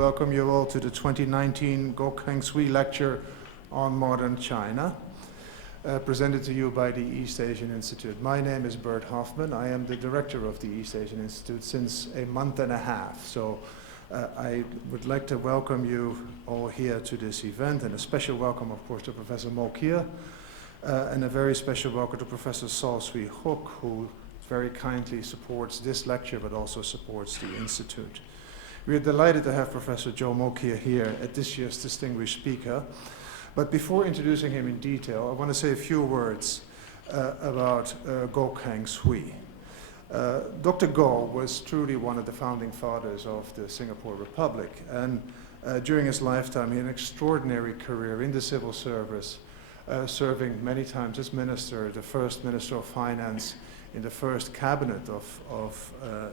welcome you all to the 2019 Keng Swee lecture on modern China, presented to you by the East Asian Institute. My name is Bert Hofman. I am the director of the East Asian Institute since a month and a half. So I would like to welcome you all here to this event, and a special welcome, of course, to Professor Mokyr, and a very special welcome to Professor Swee, who very kindly supports this lecture, but also supports the Institute. We are delighted to have Professor Joe Mokyr here as this year's distinguished speaker. But before introducing him in detail, I want to say a few words about Keng Swee. Dr. Go was truly one of the founding fathers of the Singapore Republic, and during his lifetime he had an extraordinary career in the civil service, serving many times as minister, the first Minister of Finance in the first cabinet of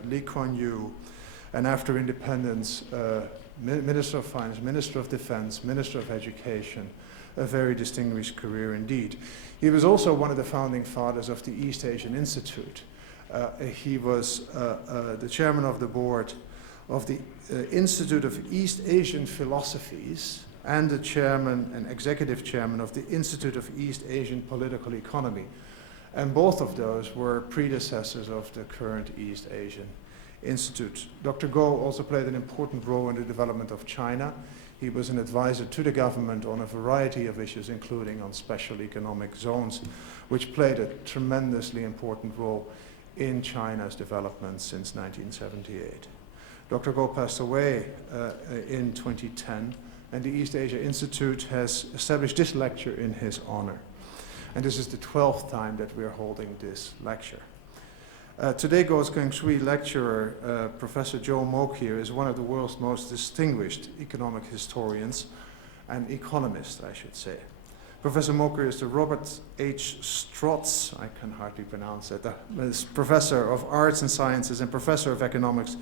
Lee Kuan Yew, and after independence, Minister of Finance, Minister of Defense, Minister of Education, a very distinguished career indeed. He was also one of the founding fathers of the East Asian Institute. He was the chairman of the board of the Institute of East Asian Philosophies and the chairman and executive chairman of the Institute of East Asian Political Economy. And both of those were predecessors of the current East Asian Institute. Dr. Go also played an important role in the development of China. He was an advisor to the government on a variety of issues, including on special economic zones, which played a tremendously important role in China's development since 1978. Dr. Go passed away in 2010, and the East Asia Institute has established this lecture in his honor. And this is the 12th time that we are holding this lecture. Today, Keng Swee lecturer, Professor Joe Mokyr, is one of the world's most distinguished economic historians and economists, I should say. Professor Mokyr is the Robert H. Strotz, I can hardly pronounce it, is Professor of Arts and Sciences and Professor of Economics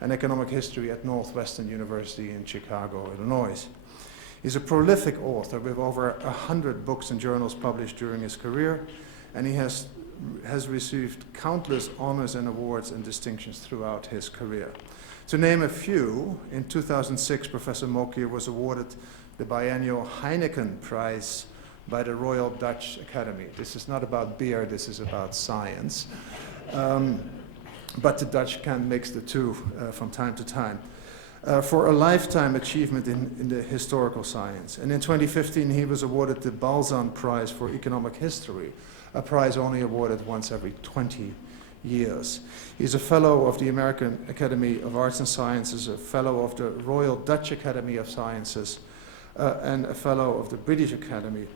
and Economic History at Northwestern University in Chicago, Illinois. He's a prolific author with over 100 books and journals published during his career, and he has received countless honors and awards and distinctions throughout his career. To name a few, in 2006, Professor Mokyr was awarded the biennial Heineken Prize by the Royal Dutch Academy. This is not about beer, this is about science. But the Dutch can mix the two from time to time. For a lifetime achievement in the historical science. And in 2015, he was awarded the Balzan Prize for Economic History, a prize only awarded once every 20 years. He's a fellow of the American Academy of Arts and Sciences, a fellow of the Royal Dutch Academy of Sciences, and a fellow of the British Academy,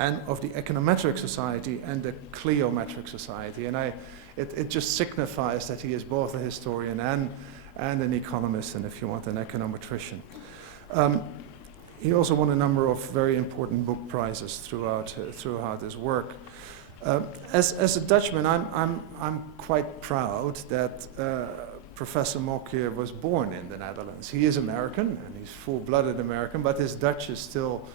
and of the Econometric Society and the Cliometric Society. And it just signifies that he is both a historian and an economist, and if you want, an econometrician. He also won a number of very important book prizes throughout his work. As a Dutchman, I'm quite proud that Professor Mokyr was born in the Netherlands. He is American, and he's full-blooded American, but his Dutch is still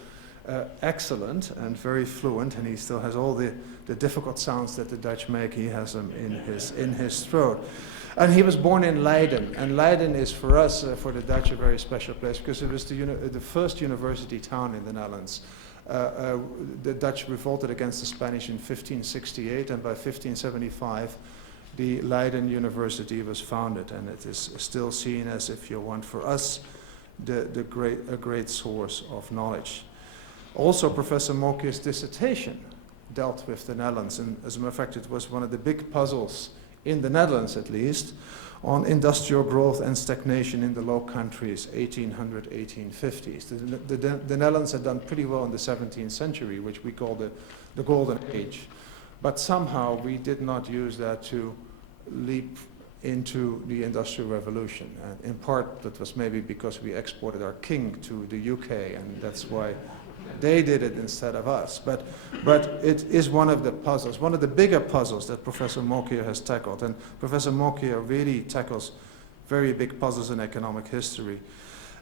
excellent and very fluent, and he still has all the difficult sounds that the Dutch make. He has them in his throat. And he was born in Leiden, and Leiden is for us, for the Dutch, a very special place because it was the first university town in the Netherlands. The Dutch revolted against the Spanish in 1568, and by 1575 the Leiden University was founded, and it is still seen as, if you want, for us, a great source of knowledge. Also, Professor Mokyr's dissertation dealt with the Netherlands, and as a matter of fact, it was one of the big puzzles in the Netherlands at least, on industrial growth and stagnation in the Low Countries, 1800-1850s. The Netherlands had done pretty well in the 17th century, which we call the Golden Age. But somehow we did not use that to leap into the Industrial Revolution. And in part, that was maybe because we exported our king to the UK, and that's why they did it instead of us. But it is one of the puzzles, one of the bigger puzzles that Professor Mokyr has tackled. And Professor Mokyr really tackles very big puzzles in economic history.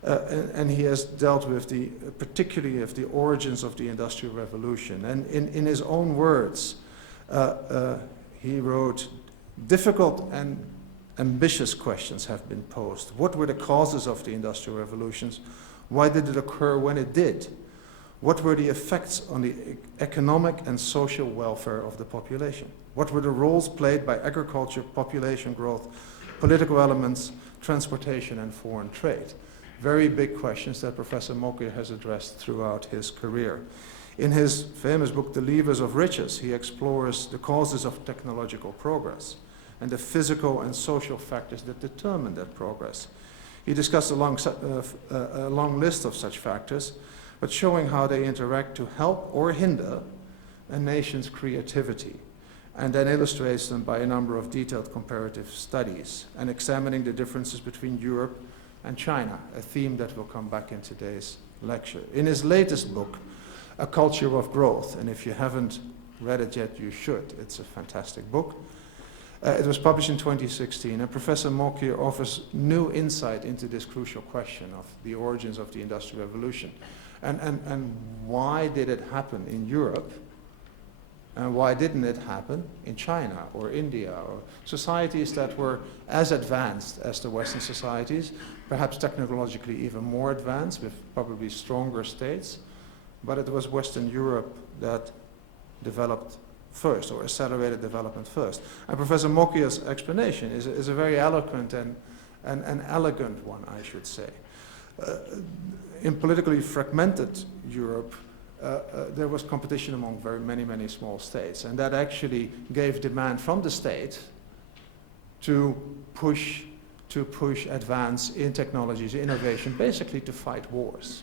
And he has dealt with particularly of the origins of the Industrial Revolution. And in his own words, he wrote, difficult and ambitious questions have been posed. What were the causes of the industrial revolutions? Why did it occur when it did? What were the effects on the economic and social welfare of the population? What were the roles played by agriculture, population growth, political elements, transportation, and foreign trade? Very big questions that Professor Mokyr has addressed throughout his career. In his famous book, The Levers of Riches, he explores the causes of technological progress and the physical and social factors that determine that progress. He discussed a long list of such factors, but showing how they interact to help or hinder a nation's creativity, and then illustrates them by a number of detailed comparative studies and examining the differences between Europe and China, a theme that will come back in today's lecture. In his latest book, A Culture of Growth, and if you haven't read it yet, you should. It's a fantastic book. It was published in 2016, and Professor Mokyr offers new insight into this crucial question of the origins of the Industrial Revolution. And why did it happen in Europe? And why didn't it happen in China or India or societies that were as advanced as the Western societies, perhaps technologically even more advanced with probably stronger states, but it was Western Europe that developed first, or accelerated development first. And Professor Mokyr's explanation is a very eloquent and an elegant one, I should say. In politically fragmented Europe, there was competition among many small states, and that actually gave demand from the state to push advance in technologies, innovation, basically to fight wars.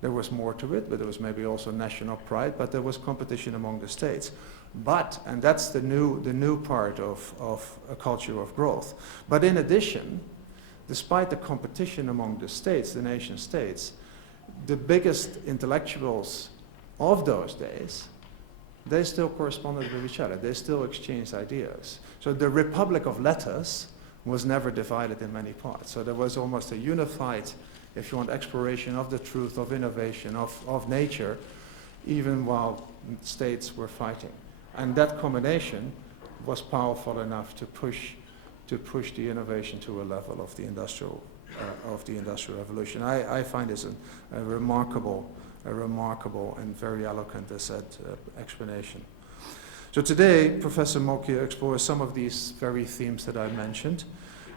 There was more to it, but there was maybe also national pride, but there was competition among the states. But, and that's the new part of A Culture of Growth, but in addition, despite the competition among the states, the nation states, the biggest intellectuals of those days, they still corresponded with each other. They still exchanged ideas. So the Republic of Letters was never divided in many parts. So there was almost a unified, if you want, exploration of the truth, of innovation, of nature, even while states were fighting. And that combination was powerful enough to push the innovation to a level of the industrial revolution. I find this a remarkable and very eloquent, as said, explanation. So today, Professor Mokyr explores some of these very themes that I mentioned,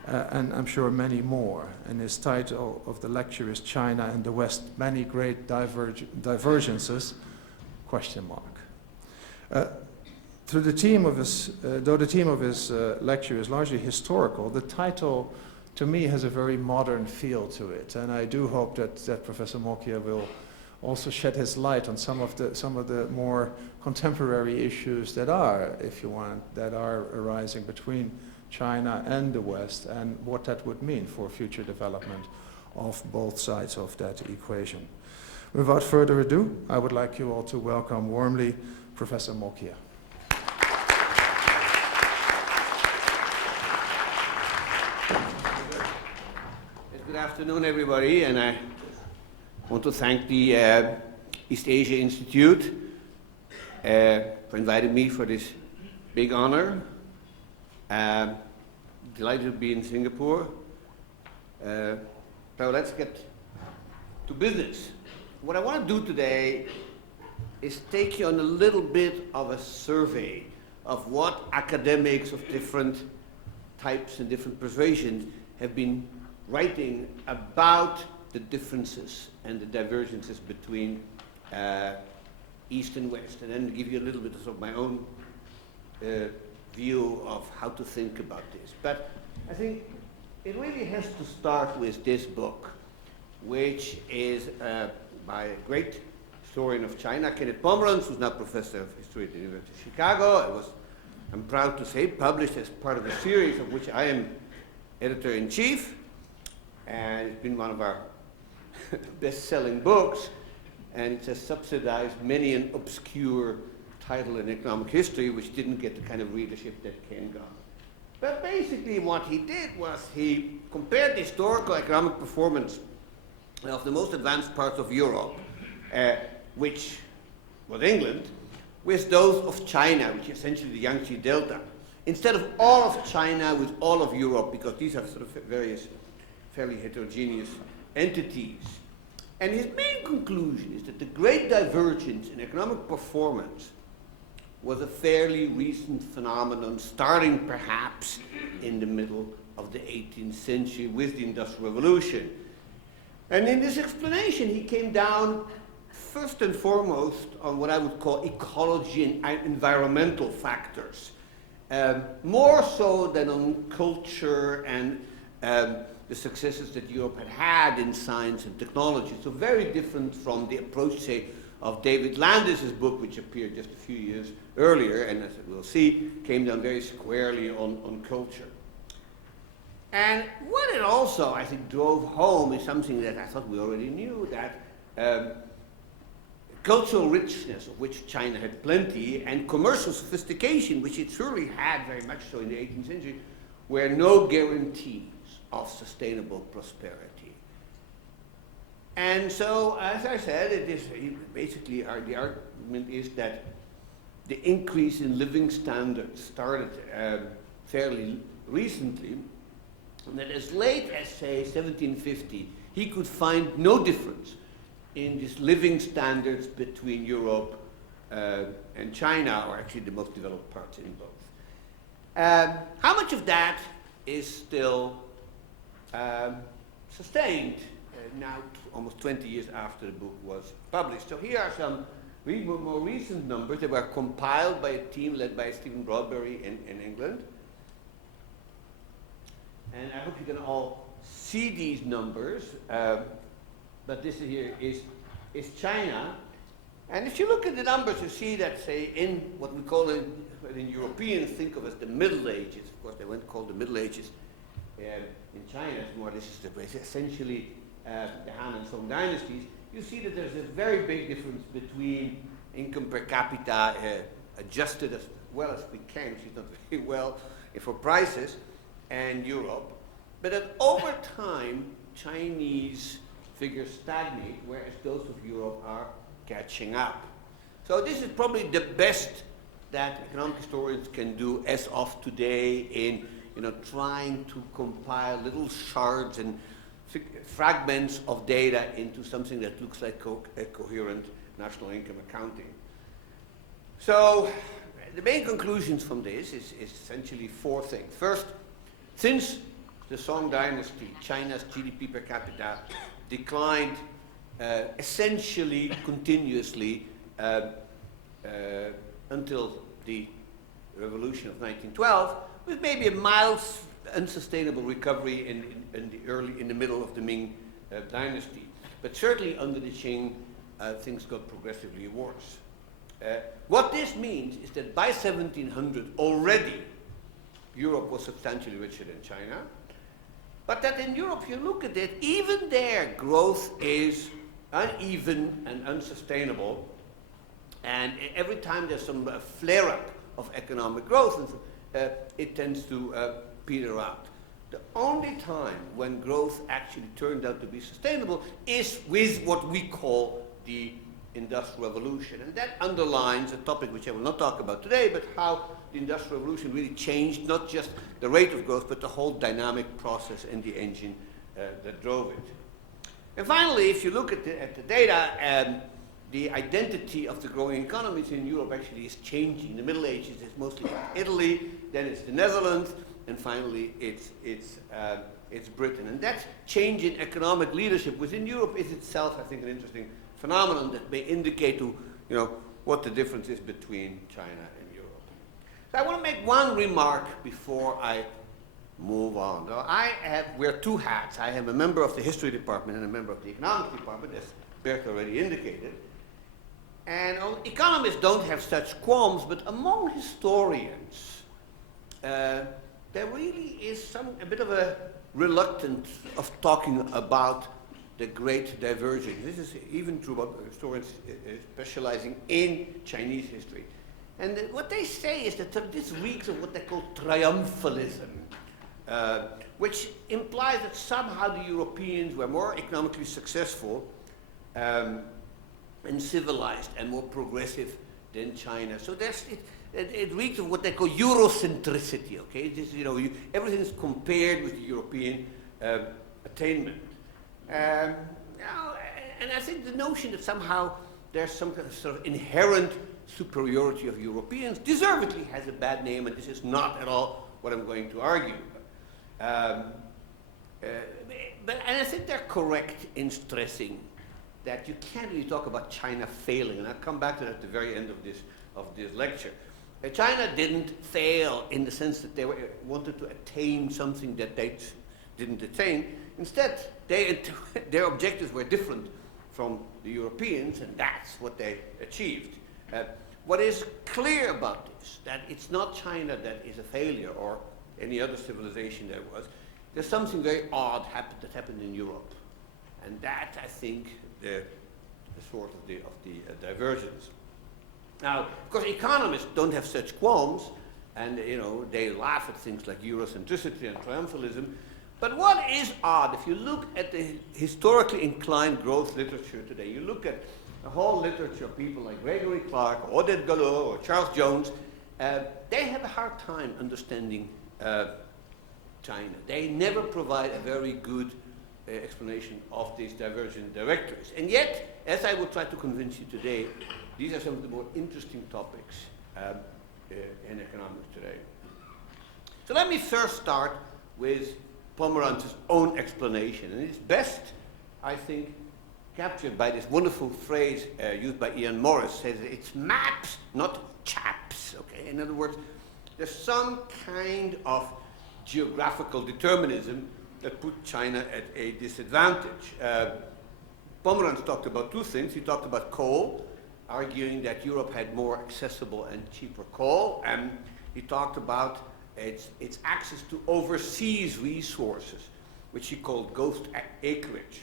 and I'm sure many more. And his title of the lecture is China and the West, Many Great Divergences, ? Though the theme of his lecture is largely historical, the title, to me, has a very modern feel to it, and I do hope that Professor Mokyr will also shed his light on some of the more contemporary issues that are, if you want, that are arising between China and the West, and what that would mean for future development of both sides of that equation. Without further ado, I would like you all to welcome warmly Professor Mokyr. Good afternoon, everybody, and I want to thank the East Asia Institute for inviting me for this big honor. Delighted to be in Singapore. So let's get to business. What I want to do today is take you on a little bit of a survey of what academics of different types and different persuasions have been writing about the differences and the divergences between East and West, and then give you a little bit of my own view of how to think about this. But I think it really has to start with this book, which is by a great historian of China, Kenneth Pomeranz, who's now professor of history at the University of Chicago. It was, I'm proud to say, published as part of a series of which I am editor-in-chief. And it's been one of our best-selling books, and it has subsidized many an obscure title in economic history which didn't get the kind of readership that Keng got. But basically what he did was he compared the historical economic performance of the most advanced parts of Europe, which was England, with those of China, which is essentially the Yangtze Delta. instead of all of China with all of Europe, because these are sort of various fairly heterogeneous entities. And his main conclusion is that the Great Divergence in economic performance was a fairly recent phenomenon, starting perhaps in the middle of the 18th century with the Industrial Revolution. And in this explanation, he came down first and foremost on what I would call ecology and environmental factors, more so than on culture and the successes that Europe had in science and technology. So very different from the approach, say, of David Landis's book, which appeared just a few years earlier, and as we'll see, came down very squarely on culture. And what it also, I think, drove home is something that I thought we already knew, that cultural richness, of which China had plenty, and commercial sophistication, which it surely had very much so in the 18th century, were no guarantees of sustainable prosperity. And so, as I said, it is basically the argument is that the increase in living standards started fairly recently, and that as late as, say, 1750, he could find no difference in these living standards between Europe and China, or actually the most developed parts in both. How much of that is still sustained now, almost 20 years after the book was published? So here are some more recent numbers that were compiled by a team led by Stephen Broadberry in England. And I hope you can all see these numbers, but this here is China. And if you look at the numbers, you see that, say, in what we call in Europeans think of as the Middle Ages. Of course, they weren't called the Middle Ages in China. It's more, this is essentially the Han and Song dynasties. You see that there's a very big difference between income per capita adjusted as well as we can, which is not very well for prices, and Europe. But that over time, Chinese figures stagnate, whereas those of Europe are catching up. So this is probably the best that economic historians can do as of today in trying to compile little shards and fragments of data into something that looks like a coherent national income accounting. So the main conclusions from this is essentially four things. First, since the Song dynasty, China's GDP per capita declined essentially continuously until the revolution of 1912, with maybe a mild, unsustainable recovery in the middle of the Ming dynasty. But certainly under the Qing, things got progressively worse. What this means is that by 1700 already, Europe was substantially richer than China, but that in Europe, you look at it, even there, growth is uneven and unsustainable, and every time there's some flare-up of economic growth, it tends to peter out. The only time when growth actually turned out to be sustainable is with what we call the Industrial Revolution. And that underlines a topic which I will not talk about today, but how the Industrial Revolution really changed not just the rate of growth, but the whole dynamic process and the engine that drove it. And finally, if you look at the data, the identity of the growing economies in Europe actually is changing. In the Middle Ages, it's mostly Italy, then it's the Netherlands, and finally it's Britain. And that change in economic leadership within Europe is itself, I think, an interesting phenomenon that may indicate to what the difference is between China and Europe. So I want to make one remark before I move on. Now, I wear two hats. I am a member of the history department and a member of the economics department, as Bert already indicated. And economists don't have such qualms, but among historians, there really is a bit of a reluctance of talking about the Great Divergence. This is even true about historians specializing in Chinese history. And what they say is that this reeks of what they call triumphalism, which implies that somehow the Europeans were more economically successful and civilized and more progressive than China. So it reeks of what they call Eurocentricity, okay? This, everything is compared with the European attainment. And I think the notion that somehow there's some kind of sort of inherent superiority of Europeans deservedly has a bad name, and this is not at all what I'm going to argue. And I think they're correct in stressing that you can't really talk about China failing, and I'll come back to that at the very end of this lecture. China didn't fail in the sense that they wanted to attain something that they didn't attain. Instead, their objectives were different from the Europeans, and that's what they achieved. What is clear about this, that it's not China that is a failure or any other civilization there was. There's something very odd that happened in Europe, and that, I think, the source of the divergence. Now, of course, economists don't have such qualms, and they laugh at things like Eurocentricity and triumphalism. But what is odd, if you look at the historically inclined growth literature today, you look at the whole literature of people like Gregory Clark, or Oded Gallo, or Charles Jones, they have a hard time understanding China. They never provide a very good explanation of these divergent directories. And yet, as I will try to convince you today, these are some of the more interesting topics in economics today. So let me first start with Pomerantz's own explanation. And it's best, I think, captured by this wonderful phrase used by Ian Morris, says it's maps, not chaps. Okay? In other words, there's some kind of geographical determinism that put China at a disadvantage. Pomerantz talked about two things. He talked about coal, arguing that Europe had more accessible and cheaper coal, and he talked about its access to overseas resources, which he called ghost acreage.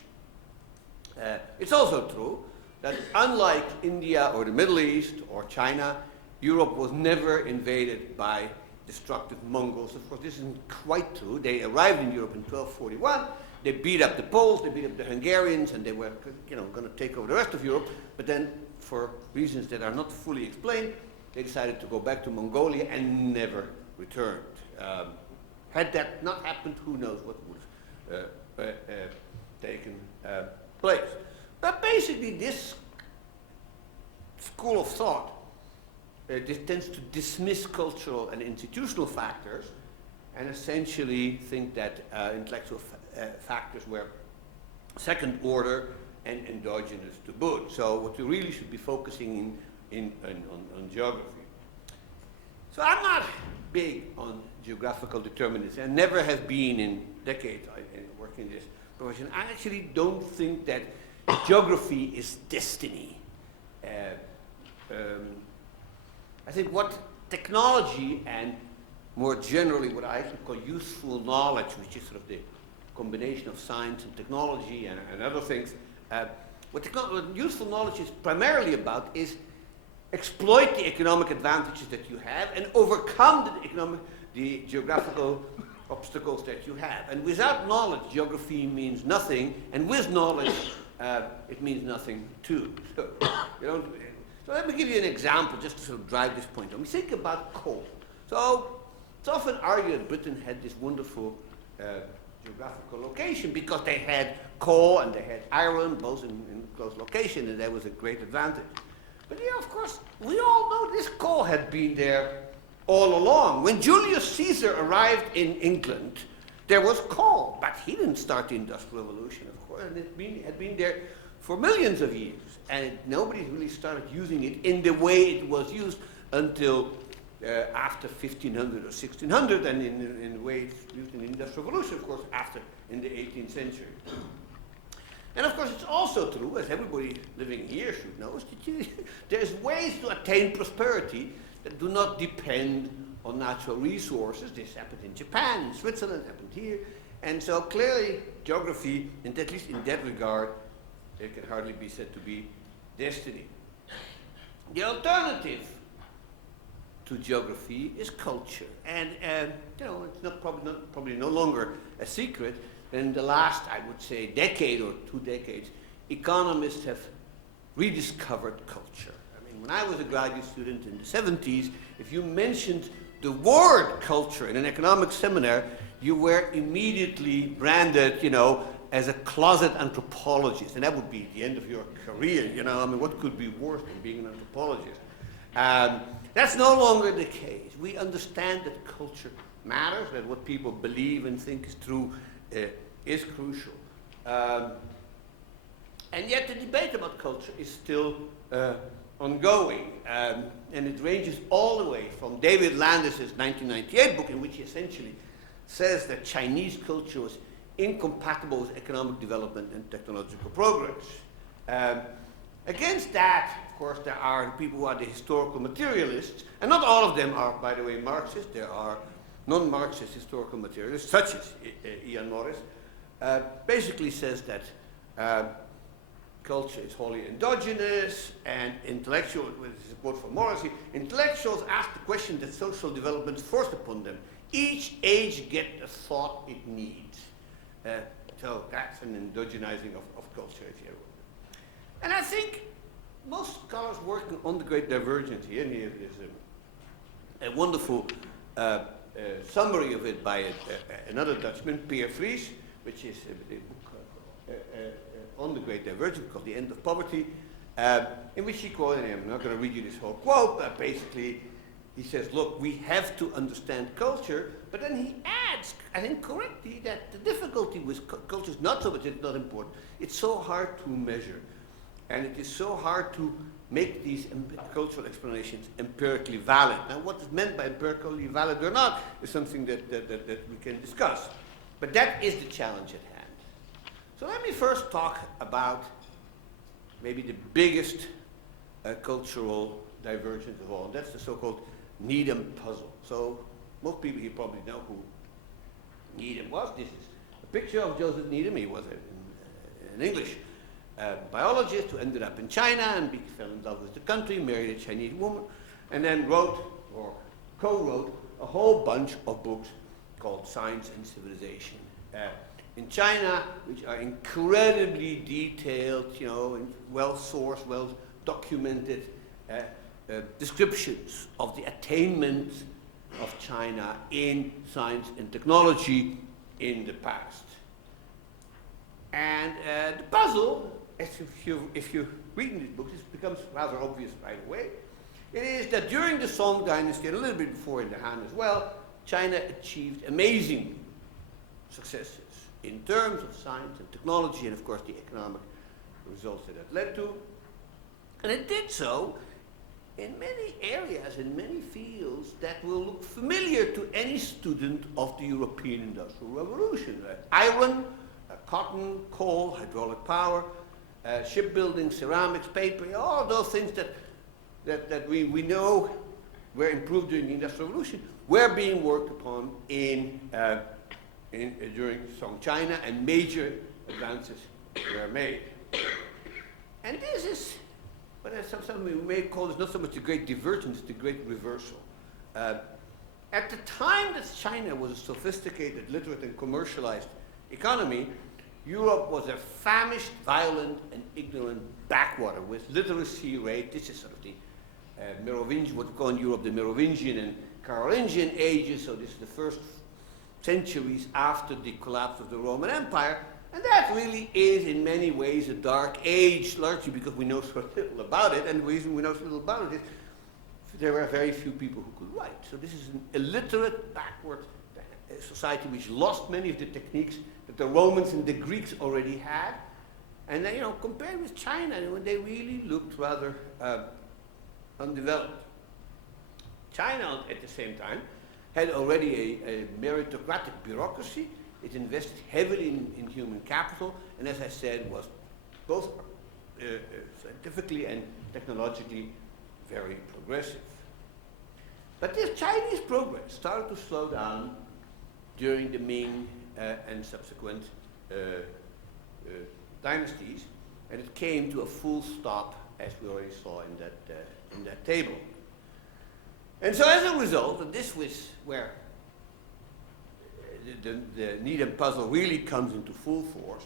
It's also true that unlike India or the Middle East or China, Europe was never invaded by destructive Mongols. Of course, this isn't quite true. They arrived in Europe in 1241. They beat up the Poles, they beat up the Hungarians, and they were, going to take over the rest of Europe. But then, for reasons that are not fully explained, they decided to go back to Mongolia and never returned. Had that not happened, who knows what would have taken place. But basically, this school of thought this tends to dismiss cultural and institutional factors and essentially think that intellectual factors were second order and endogenous to boot. So what you really should be focusing on geography. So I'm not big on geographical determinism and never have been in decades working in this profession. I actually don't think that geography is destiny. I think what technology and more generally what I actually call useful knowledge, which is sort of the combination of science and technology and other things, what useful knowledge is primarily about is exploit the economic advantages that you have and overcome the geographical obstacles that you have. And without knowledge, geography means nothing, and with knowledge, it means nothing too. So let me give you an example just to sort of drive this point home. Think about coal. So it's often argued that Britain had this wonderful geographical location because they had coal and they had iron, both in close location, and that was a great advantage. But yeah, of course, we all know this coal had been there all along. When Julius Caesar arrived in England, there was coal, but he didn't start the Industrial Revolution, of course, and it had been there for millions of years, and nobody really started using it in the way it was used until after 1500 or 1600, and in the way it's used in the Industrial Revolution, of course, after in the 18th century. And of course, it's also true, as everybody living here should know, that there's ways to attain prosperity that do not depend on natural resources. This happened in Japan, in Switzerland, happened here. And so clearly, geography, and at least in that regard, it can hardly be said to be destiny. The alternative to geography is culture. And it's probably no longer a secret. In the last, I would say, decade or 2 decades, economists have rediscovered culture. I mean, education. When I was a graduate student in the 70s, if you mentioned the word culture in an economics seminar, you were immediately branded, you know, as a closet anthropologist, and that would be the end of your career, you know. I mean, what could be worse than being an anthropologist? That's no longer the case. We understand that culture matters, that what people believe and think is true is crucial. And yet the debate about culture is still ongoing, and it ranges all the way from David Landis's 1998 book, in which he essentially says that Chinese culture was incompatible with economic development and technological progress. Against that, of course, there are people who are the historical materialists, and not all of them are, by the way, Marxists. There are non-Marxist historical materialists, such as Ian Morris, basically says that culture is wholly endogenous, and intellectual, this is a quote from Morrissey, intellectuals ask the question that social development is forced upon them. Each age gets the thought it needs. So that's an endogenizing of culture, if you will. And I think most scholars working on the Great Divergence here, and here is a wonderful summary of it by another Dutchman, Peer Vries, which is a book on the Great Divergence called The End of Poverty, in which he quoted, and I'm not going to read you this whole quote, but basically he says, look, we have to understand culture, but then he adds, I think correctly, that the difficulty with culture is not so much it's not important, it's so hard to measure, and it is so hard to make these cultural explanations empirically valid. Now, what is meant by empirically valid or not is something that we can discuss, but that is the challenge at hand. So let me first talk about maybe the biggest cultural divergence of all, and that's the so-called Needham puzzle. So most people here probably know who Needham was. This is a picture of Joseph Needham. He was an English biologist who ended up in China and fell in love with the country, married a Chinese woman, and then wrote or co-wrote a whole bunch of books called Science and Civilization. In China, which are incredibly detailed, you know, and well-sourced, well-documented descriptions of the attainment of China in science and technology in the past. And the puzzle, if you read in these books, it becomes rather obvious right away. It is that during the Song Dynasty, and a little bit before in the Han as well, China achieved amazing successes in terms of science and technology, and of course the economic results that led to. And it did so in many areas, in many fields that will look familiar to any student of the European Industrial Revolution. Iron, cotton, coal, hydraulic power, shipbuilding, ceramics, paper, all those things that we know were improved during the Industrial Revolution were being worked upon during Song China, and major advances were made. And this is what some we may call this not so much the Great Divergence, the Great Reversal. At the time that China was a sophisticated, literate, and commercialized economy, Europe was a famished, violent, and ignorant backwater with literacy rate. This is sort of the Merovingian, what we call in Europe the Merovingian and Carolingian ages, so this is the first centuries after the collapse of the Roman Empire, and that really is in many ways a dark age, largely because we know so little about it, and the reason we know so little about it is there were very few people who could write. So this is an illiterate, backward society which lost many of the techniques that the Romans and the Greeks already had, and then, you know, compared with China, when they really looked rather undeveloped. China, at the same time, had already a meritocratic bureaucracy. It invested heavily in human capital, and as I said, was both scientifically and technologically very progressive. But this Chinese progress started to slow down during the Ming and subsequent dynasties, and it came to a full stop, as we already saw in that table. And so as a result, and this was where the Needham puzzle really comes into full force,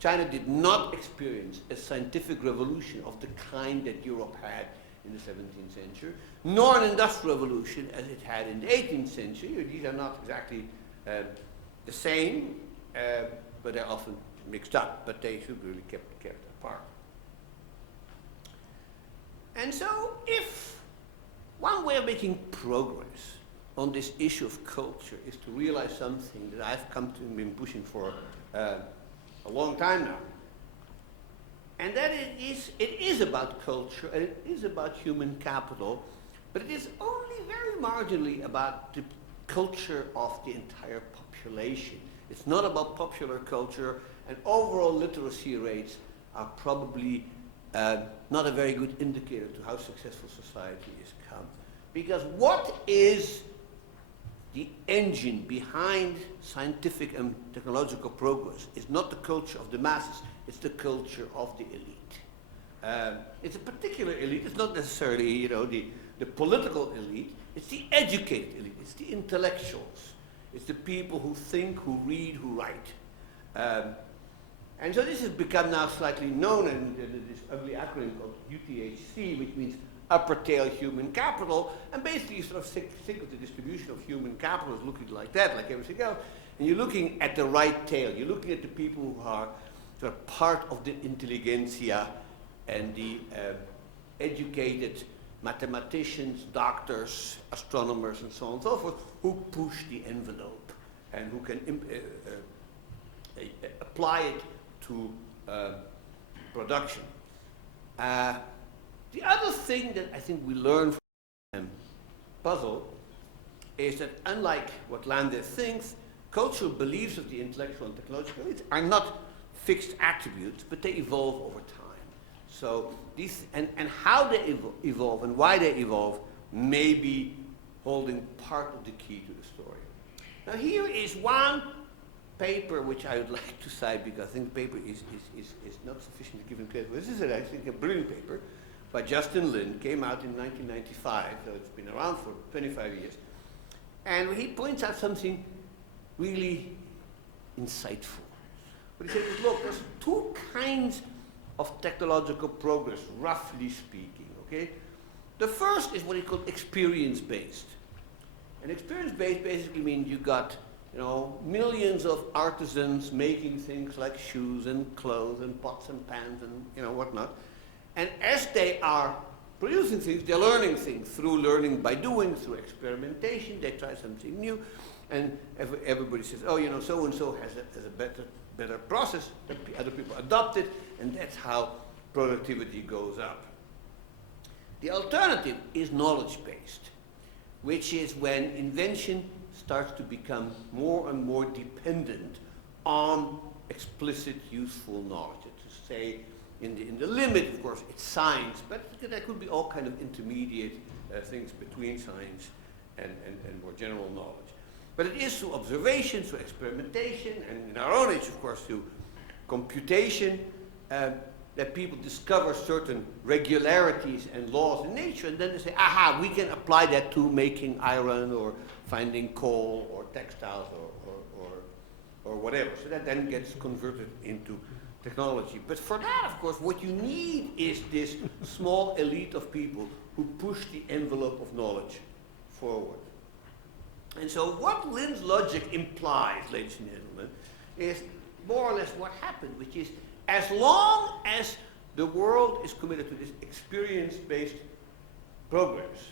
China did not experience a scientific revolution of the kind that Europe had in the 17th century, nor an industrial revolution as it had in the 18th century. These are not exactly the same, but they're often mixed up, but they should be really kept apart. And so if one way of making progress on this issue of culture is to realize something that I've been pushing for a long time now, and that it is about culture, and it is about human capital, but it is only very marginally about the culture of the entire population. It's not about popular culture, and overall literacy rates are probably not a very good indicator to how successful society is come. Because what is the engine behind scientific and technological progress is not the culture of the masses, it's the culture of the elite. It's a particular elite, it's not necessarily the political elite, it's the educated elite, it's the intellectuals, it's the people who think, who read, who write. And so this has become now slightly known in this ugly acronym called UTHC, which means upper tail human capital, and basically you sort of think of the distribution of human capital as looking like that, like everything else, and you're looking at the right tail. You're looking at the people who are sort of part of the intelligentsia and the educated mathematicians, doctors, astronomers, and so on and so forth, who push the envelope and who can apply it to production. The other thing that I think we learn from the puzzle is that unlike what Landis thinks, cultural beliefs of the intellectual and technological elites are not fixed attributes, but they evolve over time. So these, and how they evolve and why they evolve may be holding part of the key to the story. Now here is one paper which I would like to cite because I think the paper is not sufficiently given credit. This is, I think, a brilliant paper by Justin Lin, came out in 1995, so it's been around for 25 years. And he points out something really insightful. What he says is, look, there's two kinds of technological progress, roughly speaking, okay? The first is what he called experience-based. And experience-based basically means you got millions of artisans making things like shoes and clothes and pots and pans and whatnot. And as they are producing things, they're learning things through learning by doing, through experimentation. They try something new, and everybody says, oh, so-and-so has a better process. Other people adopt it, and that's how productivity goes up. The alternative is knowledge-based, which is when invention starts to become more and more dependent on explicit, useful knowledge. To say, in the limit, of course, it's science, but there could be all kind of intermediate things between science and more general knowledge. But it is through observation, through experimentation, and in our own age, of course, through computation, that people discover certain regularities and laws in nature, and then they say, aha, we can apply that to making iron or finding coal or textiles or whatever. So that then gets converted into technology. But for that, of course, what you need is this small elite of people who push the envelope of knowledge forward. And so what Lin's logic implies, ladies and gentlemen, is more or less what happened, which is as long as the world is committed to this experience-based progress,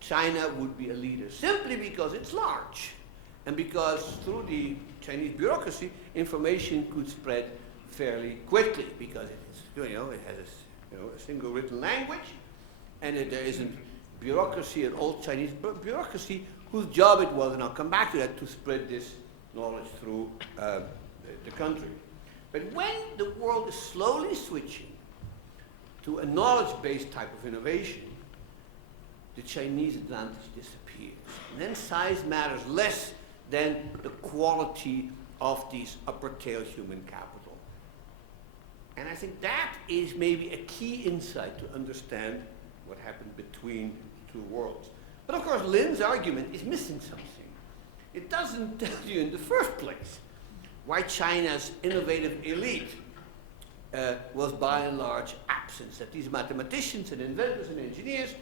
China would be a leader simply because it's large and because through the Chinese bureaucracy, information could spread fairly quickly because it is, it has a single written language, and there isn't bureaucracy, an old Chinese bureaucracy whose job it was, and I'll come back to that, to spread this knowledge through the country. But when the world is slowly switching to a knowledge-based type of innovation, the Chinese advantage disappears. And then size matters less than the quality of these upper tail human capital. And I think that is maybe a key insight to understand what happened between two worlds. But of course, Lin's argument is missing something. It doesn't tell you in the first place why China's innovative elite was by and large absent. That these mathematicians and inventors and engineers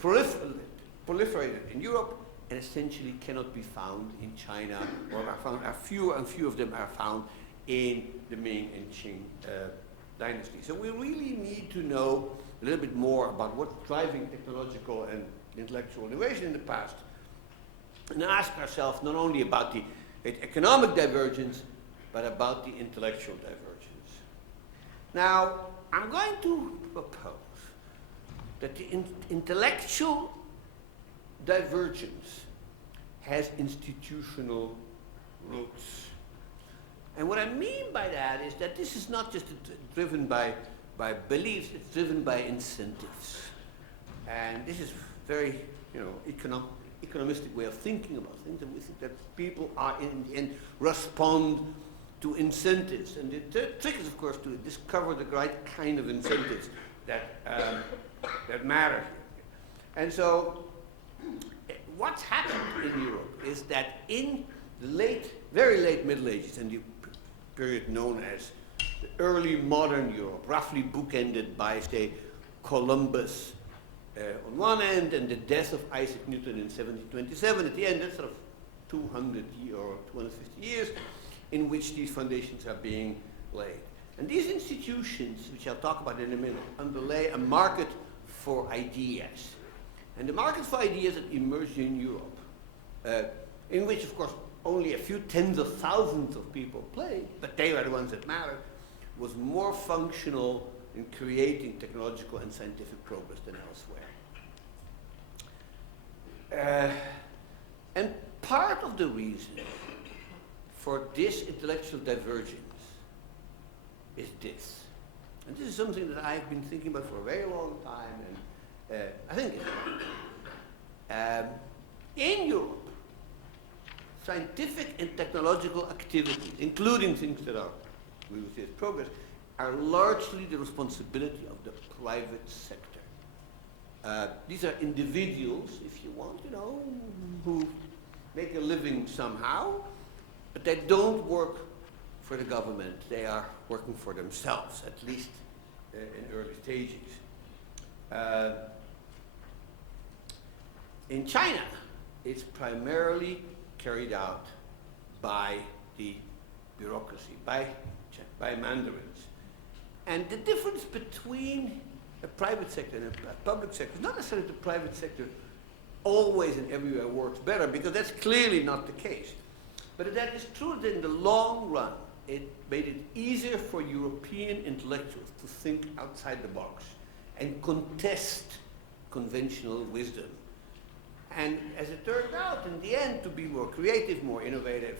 proliferated in Europe and essentially cannot be found in China, or are fewer and fewer of them are found in the Ming and Qing dynasty. So we really need to know a little bit more about what's driving technological and intellectual innovation in the past, and ask ourselves not only about the economic divergence, but about the intellectual divergence. Now, I'm going to propose that the intellectual divergence has institutional roots. And what I mean by that is that this is not just driven by beliefs, it's driven by incentives. And this is very, economistic way of thinking about things, and we think that people are in the end respond to incentives. And the trick is, of course, to discover the right kind of incentives that matter. And so what's happened in Europe is that in the very late Middle Ages, and the period known as the early modern Europe, roughly bookended by, say, Columbus on one end and the death of Isaac Newton in 1727 at the end, that's sort of 200 or 250 years in which these foundations are being laid. And these institutions, which I'll talk about in a minute, underlay a market for ideas. And the market for ideas that emerged in Europe, in which, of course, only a few tens of thousands of people played, but they were the ones that mattered, was more functional in creating technological and scientific progress than elsewhere. And part of the reason for this intellectual divergence is this. And this is something that I've been thinking about for a very long time, and I think it's in Europe, scientific and technological activities, including things that are, we would say, progress, are largely the responsibility of the private sector. These are individuals, if you want, who make a living somehow, but they don't work for the government. They are working for themselves, at least in early stages. In China, it's primarily carried out by the bureaucracy, by mandarins. And the difference between a private sector and a public sector is not necessarily the private sector always and everywhere works better, because that's clearly not the case. But that is true that in the long run, it made it easier for European intellectuals to think outside the box and contest conventional wisdom. And as it turned out, in the end, to be more creative, more innovative,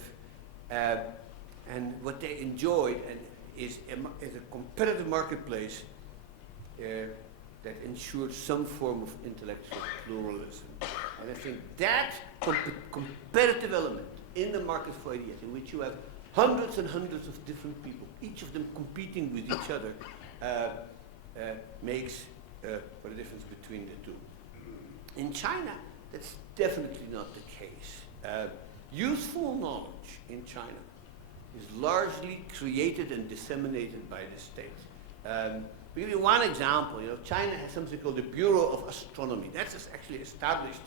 and what they enjoyed is a competitive marketplace that ensured some form of intellectual pluralism. And I think that competitive element in the market for ideas, in which you have hundreds and hundreds of different people, each of them competing with each other, makes for the difference between the two. In China, that's definitely not the case. Useful knowledge in China is largely created and disseminated by the state. To give you one example, China has something called the Bureau of Astronomy. That's actually established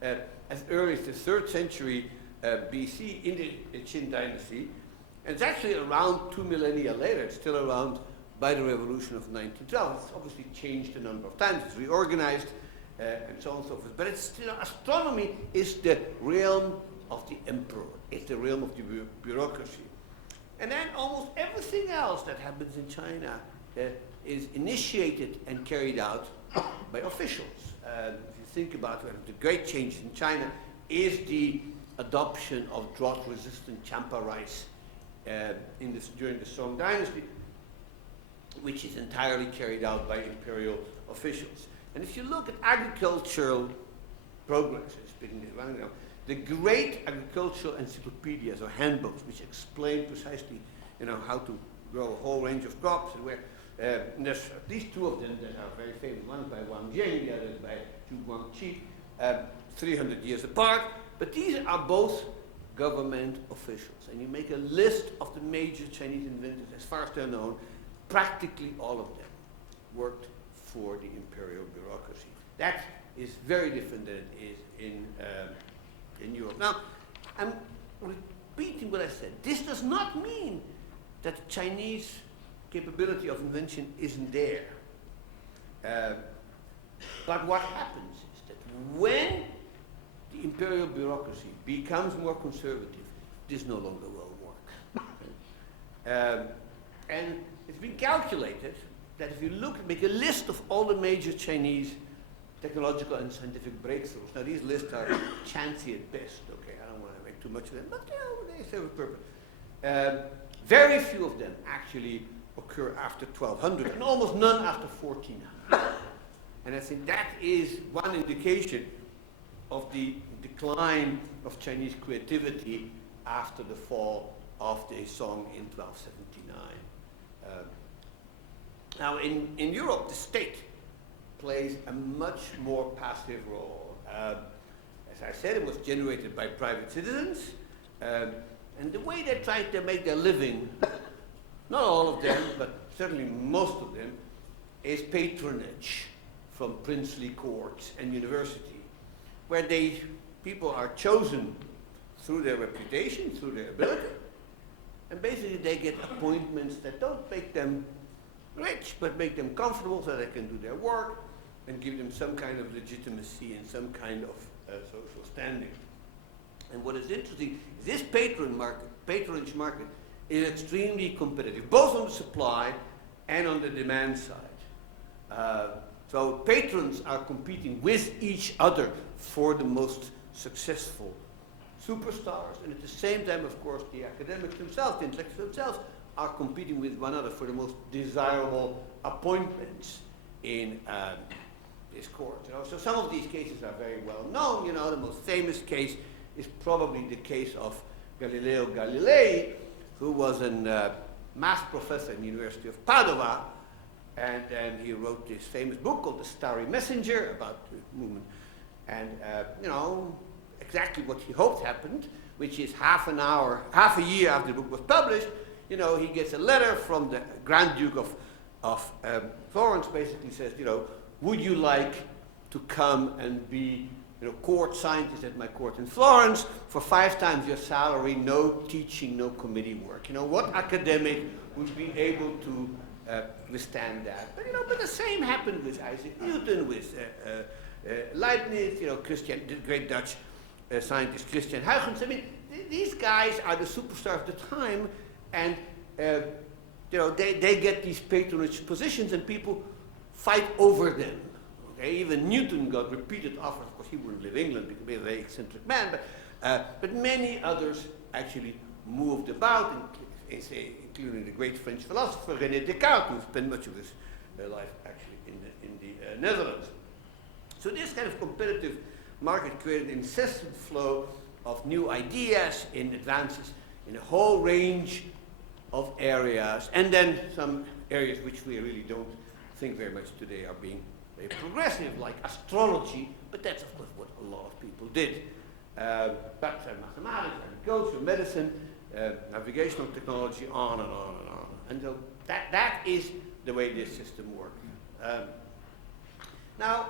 as early as the 3rd century BC in the Qin dynasty. And it's actually around 2 millennia later. It's still around by the revolution of 1912. It's obviously changed a number of times. It's reorganized and so on and so forth. But it's still, astronomy is the realm of the emperor. It's the realm of the bureaucracy. And then almost everything else that happens in China is initiated and carried out by officials. If you think about the great changes in China is the adoption of drought-resistant champa rice during the Song dynasty, which is entirely carried out by imperial officials. And if you look at agricultural progress, the great agricultural encyclopedias or handbooks, which explain precisely, how to grow a whole range of crops, and where there's at least 2 of them that are very famous. One is by Wang Jing, the other is by Zhu Guangqi, 300 years apart. But these are both government officials. And you make a list of the major Chinese inventors, as far as they're known, practically all of them worked for the imperial bureaucracy. That is very different than it is in Europe. Now, I'm repeating what I said. This does not mean that the Chinese capability of invention isn't there. But what happens is that when the imperial bureaucracy becomes more conservative, this no longer will work. And it's been calculated that if you make a list of all the major Chinese technological and scientific breakthroughs. Now these lists are chancy at best, okay, I don't want to make too much of them, but you know, they serve a purpose. Very few of them actually occur after 1200 and almost none after 1400. And I think that is one indication of the decline of Chinese creativity after the fall of the Song in 1279. Now in Europe, the state plays a much more passive role. As I said, it was generated by private citizens, and the way they tried to make their living, not all of them, but certainly most of them, is patronage from princely courts and university, where people are chosen through their reputation, through their ability, and basically they get appointments that don't make them rich, but make them comfortable so they can do their work and give them some kind of legitimacy and some kind of social standing. And what is interesting is this patronage market is extremely competitive, both on the supply and on the demand side. So patrons are competing with each other for the most successful superstars, and at the same time, of course, the academics themselves, the intellectuals themselves, are competing with one another for the most desirable appointments in this court. You know? So some of these cases are very well known. You know, the most famous case is probably the case of Galileo Galilei, who was a math professor in the University of Padua, and he wrote this famous book called The Starry Messenger about the movement. And, you know, exactly what he hoped happened, which is half a year after the book was published, you know, he gets a letter from the Grand Duke of Florence, basically says, you know, would you like to come and be, you know, court scientist at my court in Florence for 5 times your salary, no teaching, no committee work? You know, what academic would be able to withstand that? But, you know, but the same happened with Isaac Newton, with Leibniz, you know, the great Dutch scientist Christian Huygens. I mean, these guys are the superstars of the time, and you know, they get these patronage positions, and people fight over them. Okay, even Newton got repeated offers. Of course, he wouldn't live in England because he was a very eccentric man, but many others actually moved about, including the great French philosopher René Descartes, who spent much of his life actually in the Netherlands. So this kind of competitive market created an incessant flow of new ideas in advances in a whole range of areas, and then some areas which we really don't think very much today are being very progressive, like astrology, but that's of course what a lot of people did. But mathematics, agriculture, medicine, navigational technology, on and on and on. And so that is the way this system works. Now,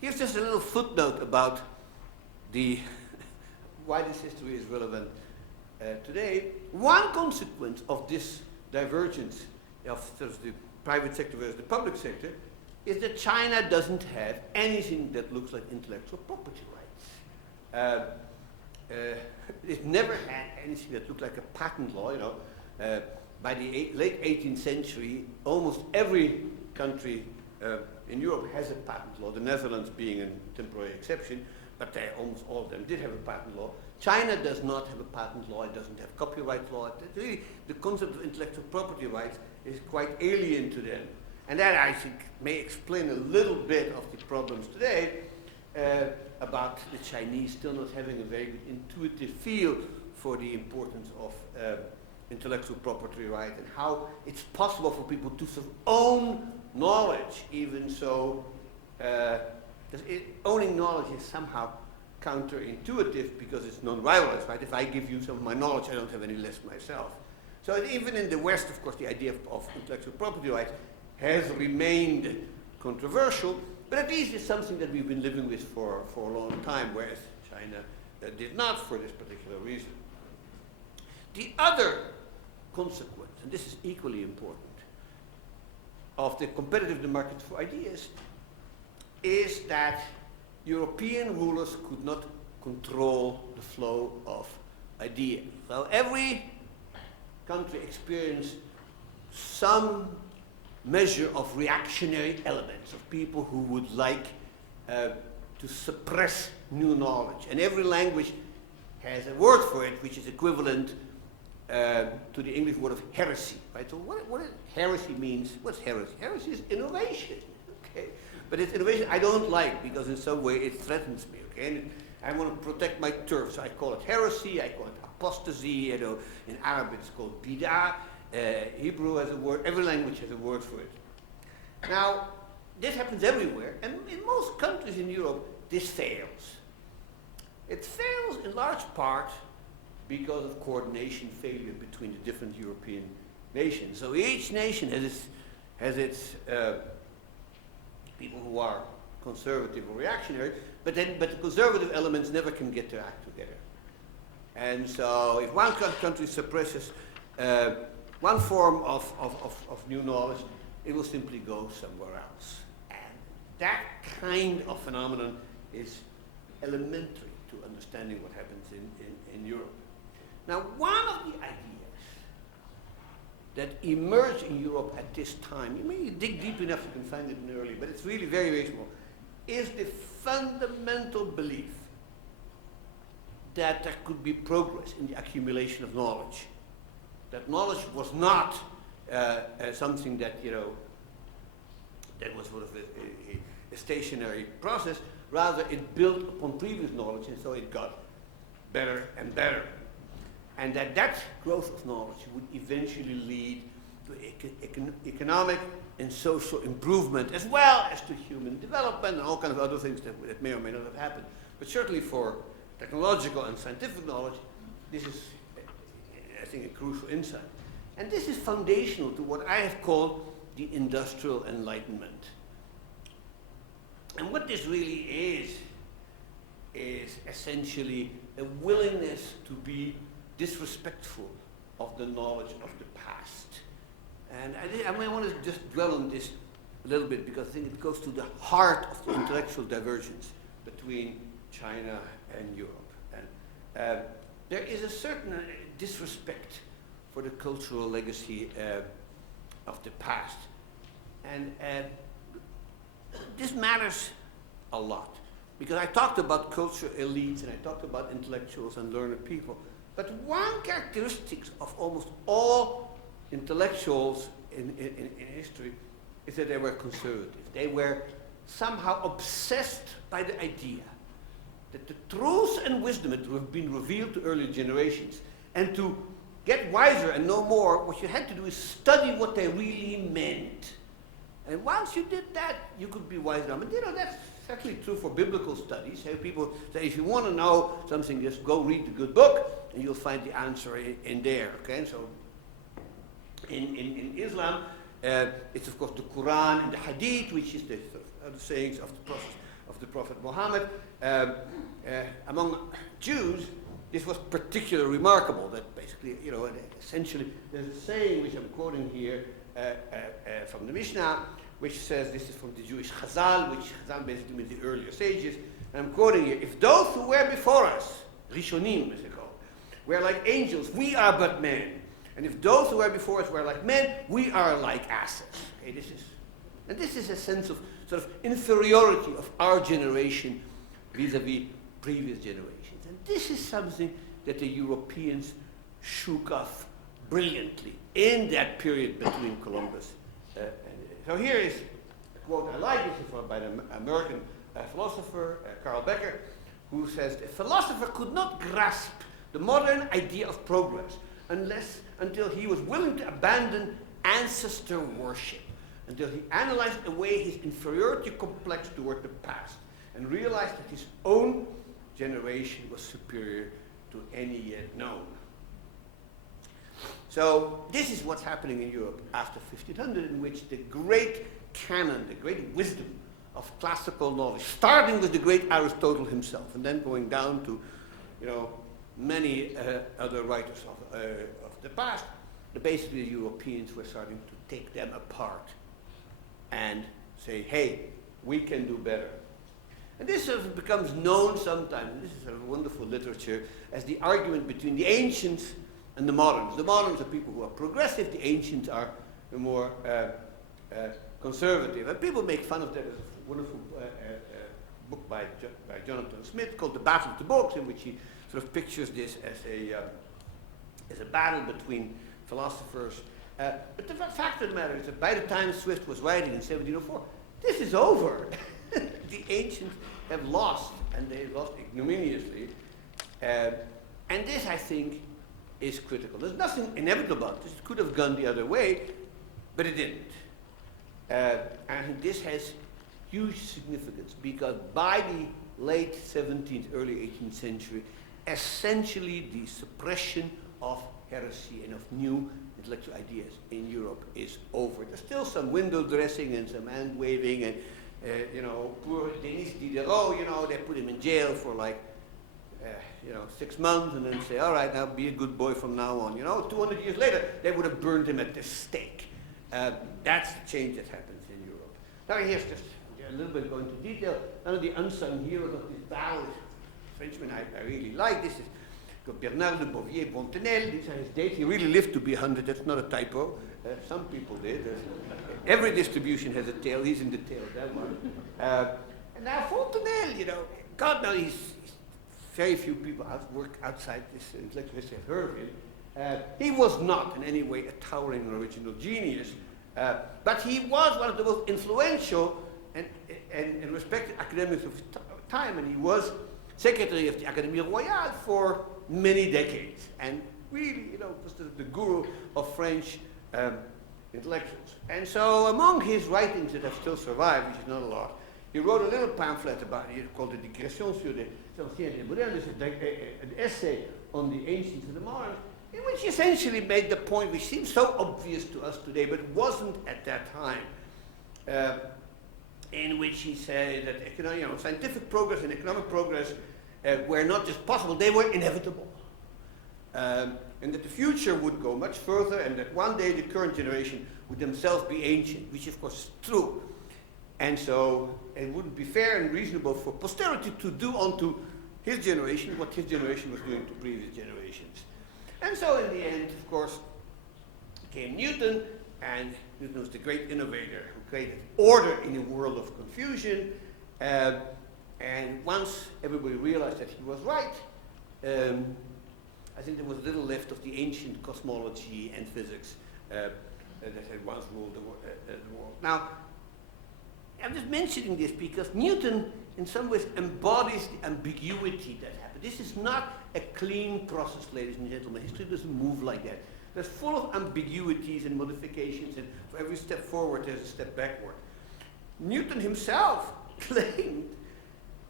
here's just a little footnote about why this history is relevant today. One consequence of this divergence of sort of the private sector versus the public sector is that China doesn't have anything that looks like intellectual property rights. It never had anything that looked like a patent law. You know, by the late 18th century, almost every country in Europe has a patent law, the Netherlands being a temporary exception, but almost all of them did have a patent law. China does not have a patent law, it doesn't have copyright law. Really, the concept of intellectual property rights is quite alien to them. And that, I think, may explain a little bit of the problems today about the Chinese still not having a very good intuitive feel for the importance of intellectual property right and how it's possible for people to sort of own knowledge, even so owning knowledge is somehow counterintuitive because it's non-rivalrous, right? If I give you some of my knowledge, I don't have any less myself. So even in the West, of course, the idea of intellectual property rights has remained controversial, but at least it's something that we've been living with for a long time, whereas China did not for this particular reason. The other consequence, and this is equally important, of the competitive market for ideas is that European rulers could not control the flow of ideas. So every country experienced some measure of reactionary elements, of people who would like to suppress new knowledge. And every language has a word for it, which is equivalent to the English word of heresy, right? So what heresy means, what's heresy? Heresy is innovation, okay? But it's innovation I don't like, because in some way it threatens me, okay? And I want to protect my turf, so I call it heresy, I call it apostasy, you know, in Arabic it's called bid'ah, Hebrew has a word, every language has a word for it. Now, this happens everywhere, and in most countries in Europe, this fails. It fails in large part because of coordination failure between the different European nations. So each nation has its people who are conservative or reactionary, but the conservative elements never can get their act together. And so if one country suppresses one form of new knowledge, it will simply go somewhere else. And that kind of phenomenon is elementary to understanding what happens in Europe. Now, one of the ideas that emerged in Europe at this time, you may dig deep enough you can find it in early, but it's really very, very small, is the fundamental belief that there could be progress in the accumulation of knowledge. That knowledge was not something that, you know, that was sort of a stationary process. Rather, it built upon previous knowledge, and so it got better and better. And that growth of knowledge would eventually lead to economic and social improvement, as well as to human development and all kinds of other things that may or may not have happened. But certainly for technological and scientific knowledge, this is, I think, a crucial insight. And this is foundational to what I have called the Industrial Enlightenment. And what this really is essentially a willingness to be disrespectful of the knowledge of the past. And I may want to just dwell on this a little bit, because I think it goes to the heart of the intellectual divergence between China and Europe. And there is a certain disrespect for the cultural legacy of the past. And this matters a lot, because I talked about cultural elites and I talked about intellectuals and learned people. But one characteristic of almost all intellectuals in history is that they were conservative. They were somehow obsessed by the idea that the truths and wisdom that have been revealed to earlier generations, and to get wiser and know more, what you had to do is study what they really meant. And once you did that, you could be wiser. I mean, you know, that's actually true for biblical studies. People say, if you want to know something, just go read the good book, and you'll find the answer in there. Okay, so in Islam, it's of course the Quran and the Hadith, which is the sayings of the Prophet Muhammad. Among Jews, this was particularly remarkable. That basically, you know, essentially, there's a saying which I'm quoting here from the Mishnah, which says, this is from the Jewish Chazal, which Chazal basically means the earlier sages. And I'm quoting here: if those who were before us, Rishonim as they call, were like angels, we are but men. And if those who were before us were like men, we are like asses. Okay, this is a sense of sort of inferiority of our generation vis-a-vis previous generations. And this is something that the Europeans shook off brilliantly in that period between Columbus and so here is a quote I like. This is by the American philosopher Carl Becker, who says, a philosopher could not grasp the modern idea of progress until he was willing to abandon ancestor worship, until he analyzed away his inferiority complex toward the past and realized that his own generation was superior to any yet known. So this is what's happening in Europe after 1500, in which the great canon, the great wisdom of classical knowledge, starting with the great Aristotle himself, and then going down to, many other writers of the past, basically the Europeans were starting to take them apart and say, hey, we can do better. And this sort of becomes known sometimes, and this is sort of wonderful literature, as the argument between the ancients and the moderns. The moderns are people who are progressive, the ancients are more conservative. And people make fun of that. There's a wonderful book by Jonathan Smith called The Battle of the Books, in which he sort of pictures this as a battle between philosophers. But the fact of the matter is that by the time Swift was writing in 1704, this is over. The ancients have lost, and they lost ignominiously. And this, I think, is critical. There's nothing inevitable about this. It could have gone the other way, but it didn't. And this has huge significance because by the late 17th, early 18th century, essentially the suppression of heresy and of new intellectual ideas in Europe is over. There's still some window dressing and some hand waving and, poor Denis Diderot, they put him in jail for 6 months and then say, all right, now be a good boy from now on. 200 years later, they would have burned him at the stake. That's the change that happens in Europe. Now here's just a little bit going into detail. One of the unsung heroes of this battle is a Frenchman I really like. This is Bernard de Bovier-Bontenelle. These are his dates. He really lived to be 100. That's not a typo. Some people did. Every distribution has a tail. He's in the tail of that one. And now Fontenelle, God knows he's very few people work outside this intellectual history have heard of him. He was not in any way a towering original genius, but he was one of the most influential and respected academics of his time, and he was secretary of the Académie Royale for many decades, and really, was the guru of French intellectuals. And so among his writings that have still survived, which is not a lot, he wrote a little pamphlet about it called the Digressions sur les anciens et les modernes, an essay on the ancients and the moderns, in which he essentially made the point which seems so obvious to us today, but wasn't at that time, in which he said that scientific progress and economic progress were not just possible, they were inevitable. And that the future would go much further, and that one day the current generation would themselves be ancient, which of course is true. And so it wouldn't be fair and reasonable for posterity to do unto his generation what his generation was doing to previous generations. And so in the end, of course, came Newton, and Newton was the great innovator who created order in a world of confusion. And once everybody realized that he was right, I think there was little left of the ancient cosmology and physics that had once ruled the world. Now, I'm just mentioning this because Newton, in some ways, embodies the ambiguity that happened. This is not a clean process, ladies and gentlemen. History doesn't move like that. There's full of ambiguities and modifications, and for every step forward, there's a step backward. Newton himself claimed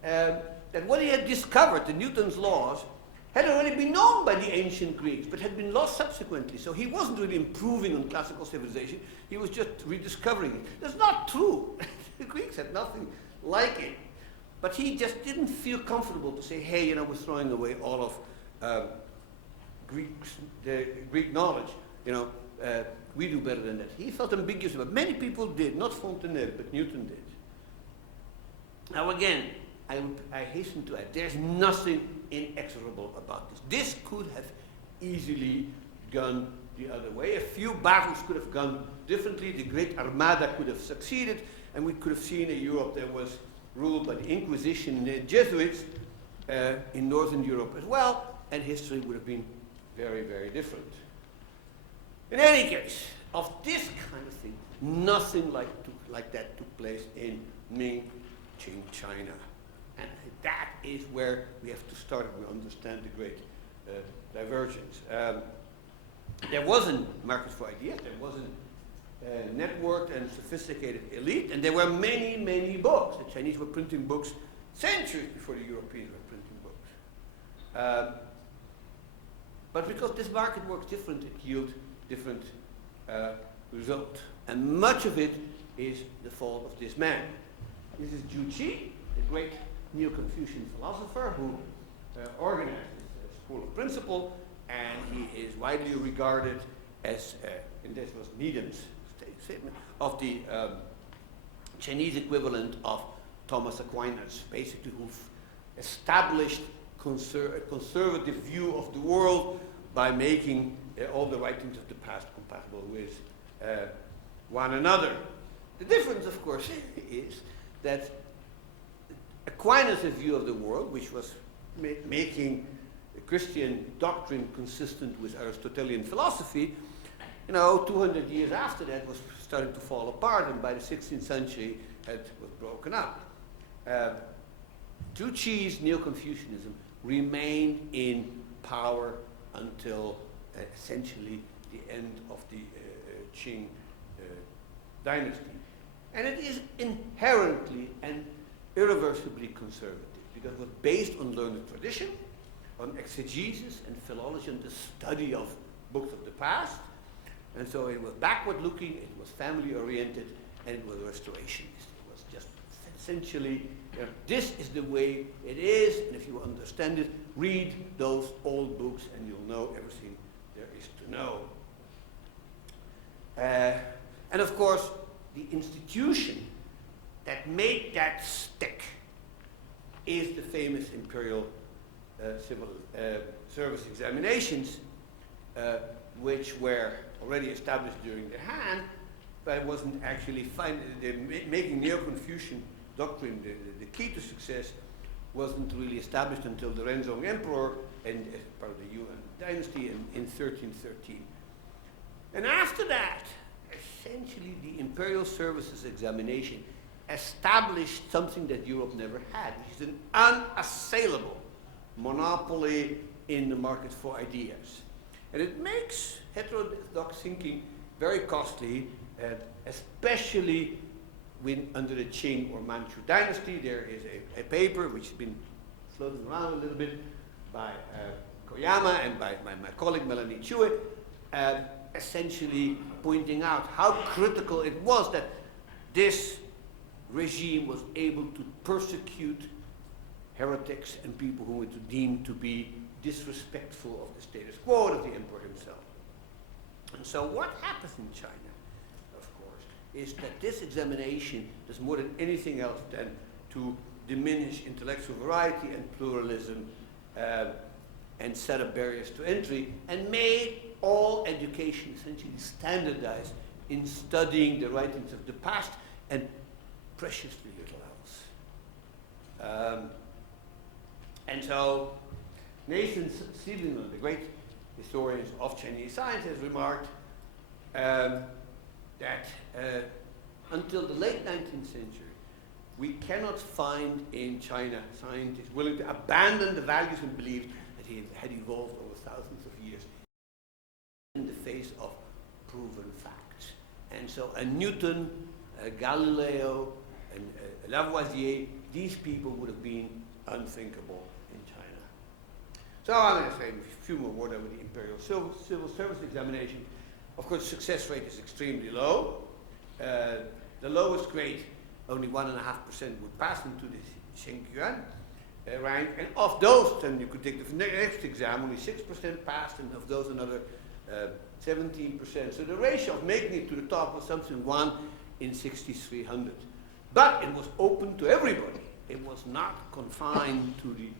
that what he had discovered, the Newton's laws, had already been known by the ancient Greeks, but had been lost subsequently. So he wasn't really improving on classical civilization. He was just rediscovering it. That's not true. The Greeks had nothing like it. But he just didn't feel comfortable to say, hey, we're throwing away all of the Greek knowledge. We do better than that. He felt ambiguous about it. Many people did, not Fontenelle, but Newton did. Now again, I hasten to add, there's nothing inexorable about this. This could have easily gone the other way. A few battles could have gone differently. The Great Armada could have succeeded, and we could have seen a Europe that was ruled by the Inquisition and the Jesuits in Northern Europe as well, and history would have been very, very different. In any case, of this kind of thing, nothing like that took place in Ming Qing China. And that is where we have to start if we understand the Great Divergence. There wasn't market for ideas, there wasn't networked and sophisticated elite, and there were many, many books. The Chinese were printing books centuries before the Europeans were printing books. But because this market works different, it yields different result. And much of it is the fault of this man. This is Juqi, the great Neo-Confucian philosopher who organized this school of principle, and he is widely regarded as, and this was Needham's statement, of the Chinese equivalent of Thomas Aquinas, basically who established a conservative view of the world by making all the writings of the past compatible with one another. The difference, of course, is that Aquinas' view of the world, which was making the Christian doctrine consistent with Aristotelian philosophy, 200 years after that was starting to fall apart, and by the 16th century it was broken up. Juqi's Neo-Confucianism remained in power until essentially the end of the Qing dynasty. And it is inherently and irreversibly conservative because it was based on learned tradition, on exegesis and philology and the study of books of the past. And so it was backward looking, it was family oriented, and it was restorationist. It was just essentially, this is the way it is, and if you understand it, read those old books and you'll know everything there is to know. And of course, the institution that made that stick is the famous imperial civil service examinations, which were already established during the Han, but it wasn't actually making Neo-Confucian doctrine the key to success wasn't really established until the Renzong Emperor and as part of the Yuan dynasty in 1313. And after that, essentially the imperial services examination established something that Europe never had, which is an unassailable monopoly in the market for ideas. And it makes heterodox thinking very costly, especially when under the Qing or Manchu dynasty. There is a paper which has been floating around a little bit by Koyama and by my colleague Melanie Chue, essentially pointing out how critical it was that this regime was able to persecute heretics and people who were deemed to be disrespectful of the status quo of the emperor himself. And so what happens in China, of course, is that this examination does more than anything else than to diminish intellectual variety and pluralism and set up barriers to entry, and made all education essentially standardized in studying the writings of the past and preciously little else. And so Nathan Sieveling, the great historian of Chinese science, has remarked that until the late 19th century, we cannot find in China scientists willing to abandon the values and beliefs that had evolved over thousands of years in the face of proven facts. And so a Newton, a Galileo, and Lavoisier, these people would have been unthinkable in China. So I'm going to say a few more words about the imperial civil service examination. Of course, success rate is extremely low. The lowest grade, only 1.5% would pass into the Shengyuan rank. And of those, then you could take the next exam, only 6% passed, and of those another 17%. So the ratio of making it to the top was something 1 in 6,300. But it was open to everybody. It was not confined to the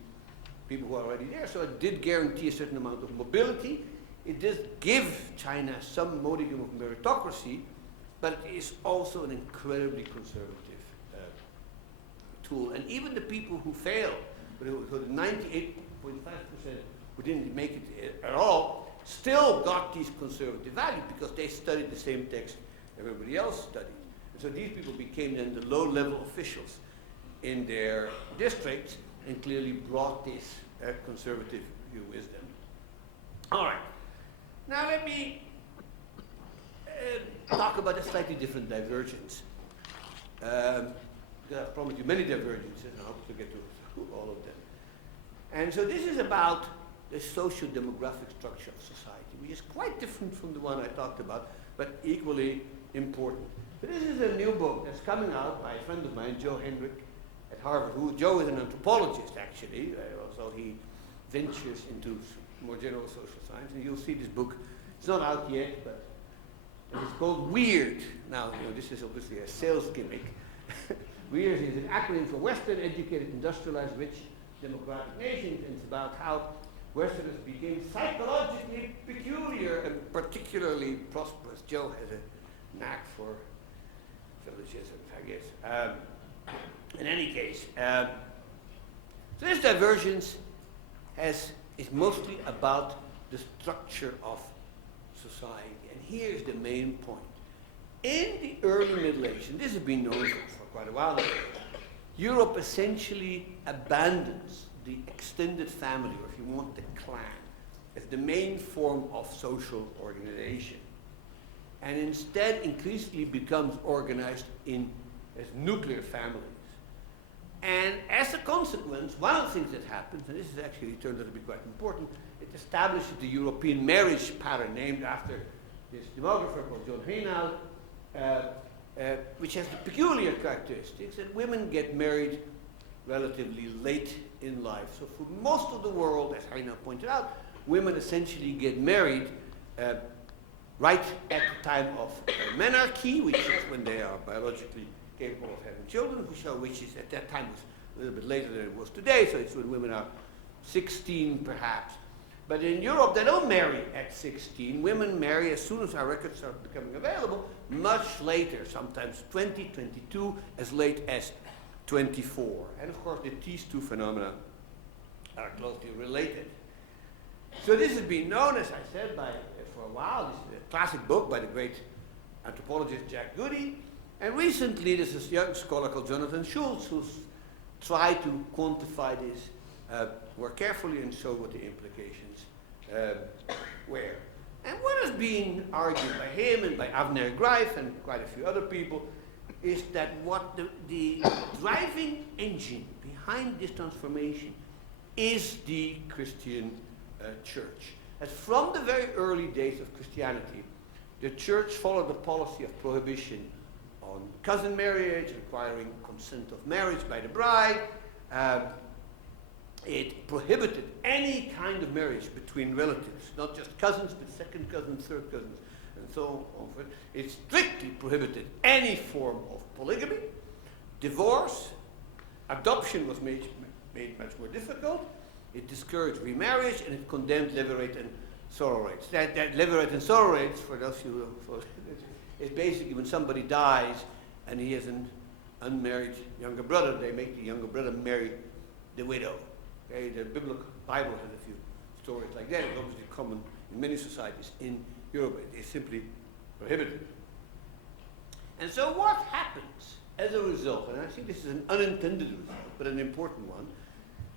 people who are already there. So it did guarantee a certain amount of mobility. It did give China some modicum of meritocracy, but it is also an incredibly conservative tool. And even the people who failed, the 98.5% who didn't make it at all, still got these conservative values because they studied the same text everybody else studied. And so these people became then the low-level officials in their districts and clearly brought this conservative view with them. All right. Now let me talk about a slightly different divergence. I promised you many divergences, and I hope to get to all of them. And so this is about the socio-demographic structure of society, which is quite different from the one I talked about, but equally important. So this is a new book that's coming out by a friend of mine, Joe Hendrick, at Harvard, who Joe is an anthropologist, actually, although he ventures into more general social science, and you'll see this book. It's not out yet, but it's called WEIRD. Now, this is obviously a sales gimmick. WEIRD is an acronym for Western, Educated, Industrialized, Rich, Democratic Nations, and it's about how Westerners became psychologically peculiar and particularly prosperous. Joe has a knack for syllogisms, I guess. In any case, so this divergence is mostly about the structure of society. And here's the main point. In the early Middle Ages, and this has been known for quite a while now, Europe essentially abandons the extended family, or if you want, the clan, as the main form of social organization, and instead increasingly becomes organized as nuclear families. And as a consequence, one of the things that happens, and this is actually turned out to be quite important, it establishes the European marriage pattern named after this demographer called John Heynow, which has the peculiar characteristics that women get married relatively late in life. So for most of the world, as Heynow pointed out, women essentially get married right at the time of menarche, which is when they are biologically capable of having children, which is at that time was a little bit later than it was today, so it's when women are 16 perhaps. But in Europe, they don't marry at 16. Women marry as soon as our records are becoming available, much later, sometimes 20, 22, as late as 24. And of course, these two phenomena are closely related. So this has been known, as I said, for a while. This is a classic book by the great anthropologist Jack Goody. And recently, there's this young scholar called Jonathan Schultz who's tried to quantify this more carefully and show what the implications were. And what has been argued by him and by Avner Greif and quite a few other people is that what the driving engine behind this transformation is the Christian church. That from the very early days of Christianity, the church followed the policy of prohibition on cousin marriage, requiring consent of marriage by the bride. It prohibited any kind of marriage between relatives, not just cousins, but second cousins, third cousins, and so on. It strictly prohibited any form of polygamy, divorce, adoption was made much more difficult. It discouraged remarriage, and it condemned levirate and sorrow rates. That levirate and sorrow rates, for those who is basically when somebody dies and he has an unmarried younger brother, they make the younger brother marry the widow. Okay? The biblical Bible has a few stories like that. It's obviously common in many societies in Europe. It is simply prohibited. And so what happens as a result, and I think this is an unintended result, but an important one,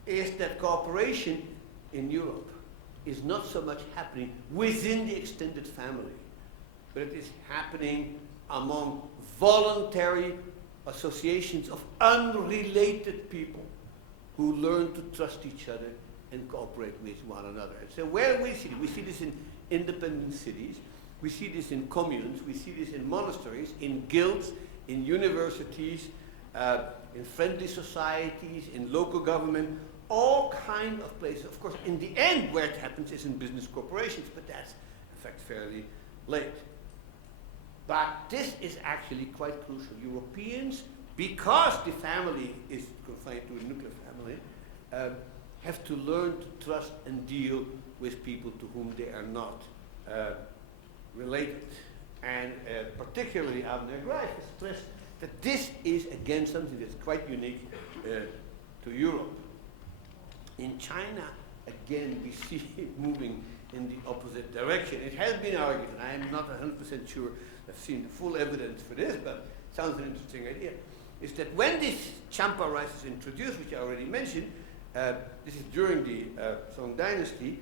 is that cooperation in Europe is not so much happening within the extended family, but it is happening among voluntary associations of unrelated people who learn to trust each other and cooperate with one another. And so where we see this in independent cities, we see this in communes, we see this in monasteries, in guilds, in universities, in friendly societies, in local government, all kind of places. Of course, in the end, where it happens is in business corporations, but that's, in fact, fairly late. But this is actually quite crucial. Europeans, because the family is confined to a nuclear family, have to learn to trust and deal with people to whom they are not related. And particularly Avner Greif has stressed that this is, again, something that's quite unique to Europe. In China, again, we see it moving in the opposite direction. It has been argued, and I am not 100% sure I've seen the full evidence for this, but it sounds an interesting idea, is that when this Champa rice is introduced, which I already mentioned, this is during the Song Dynasty,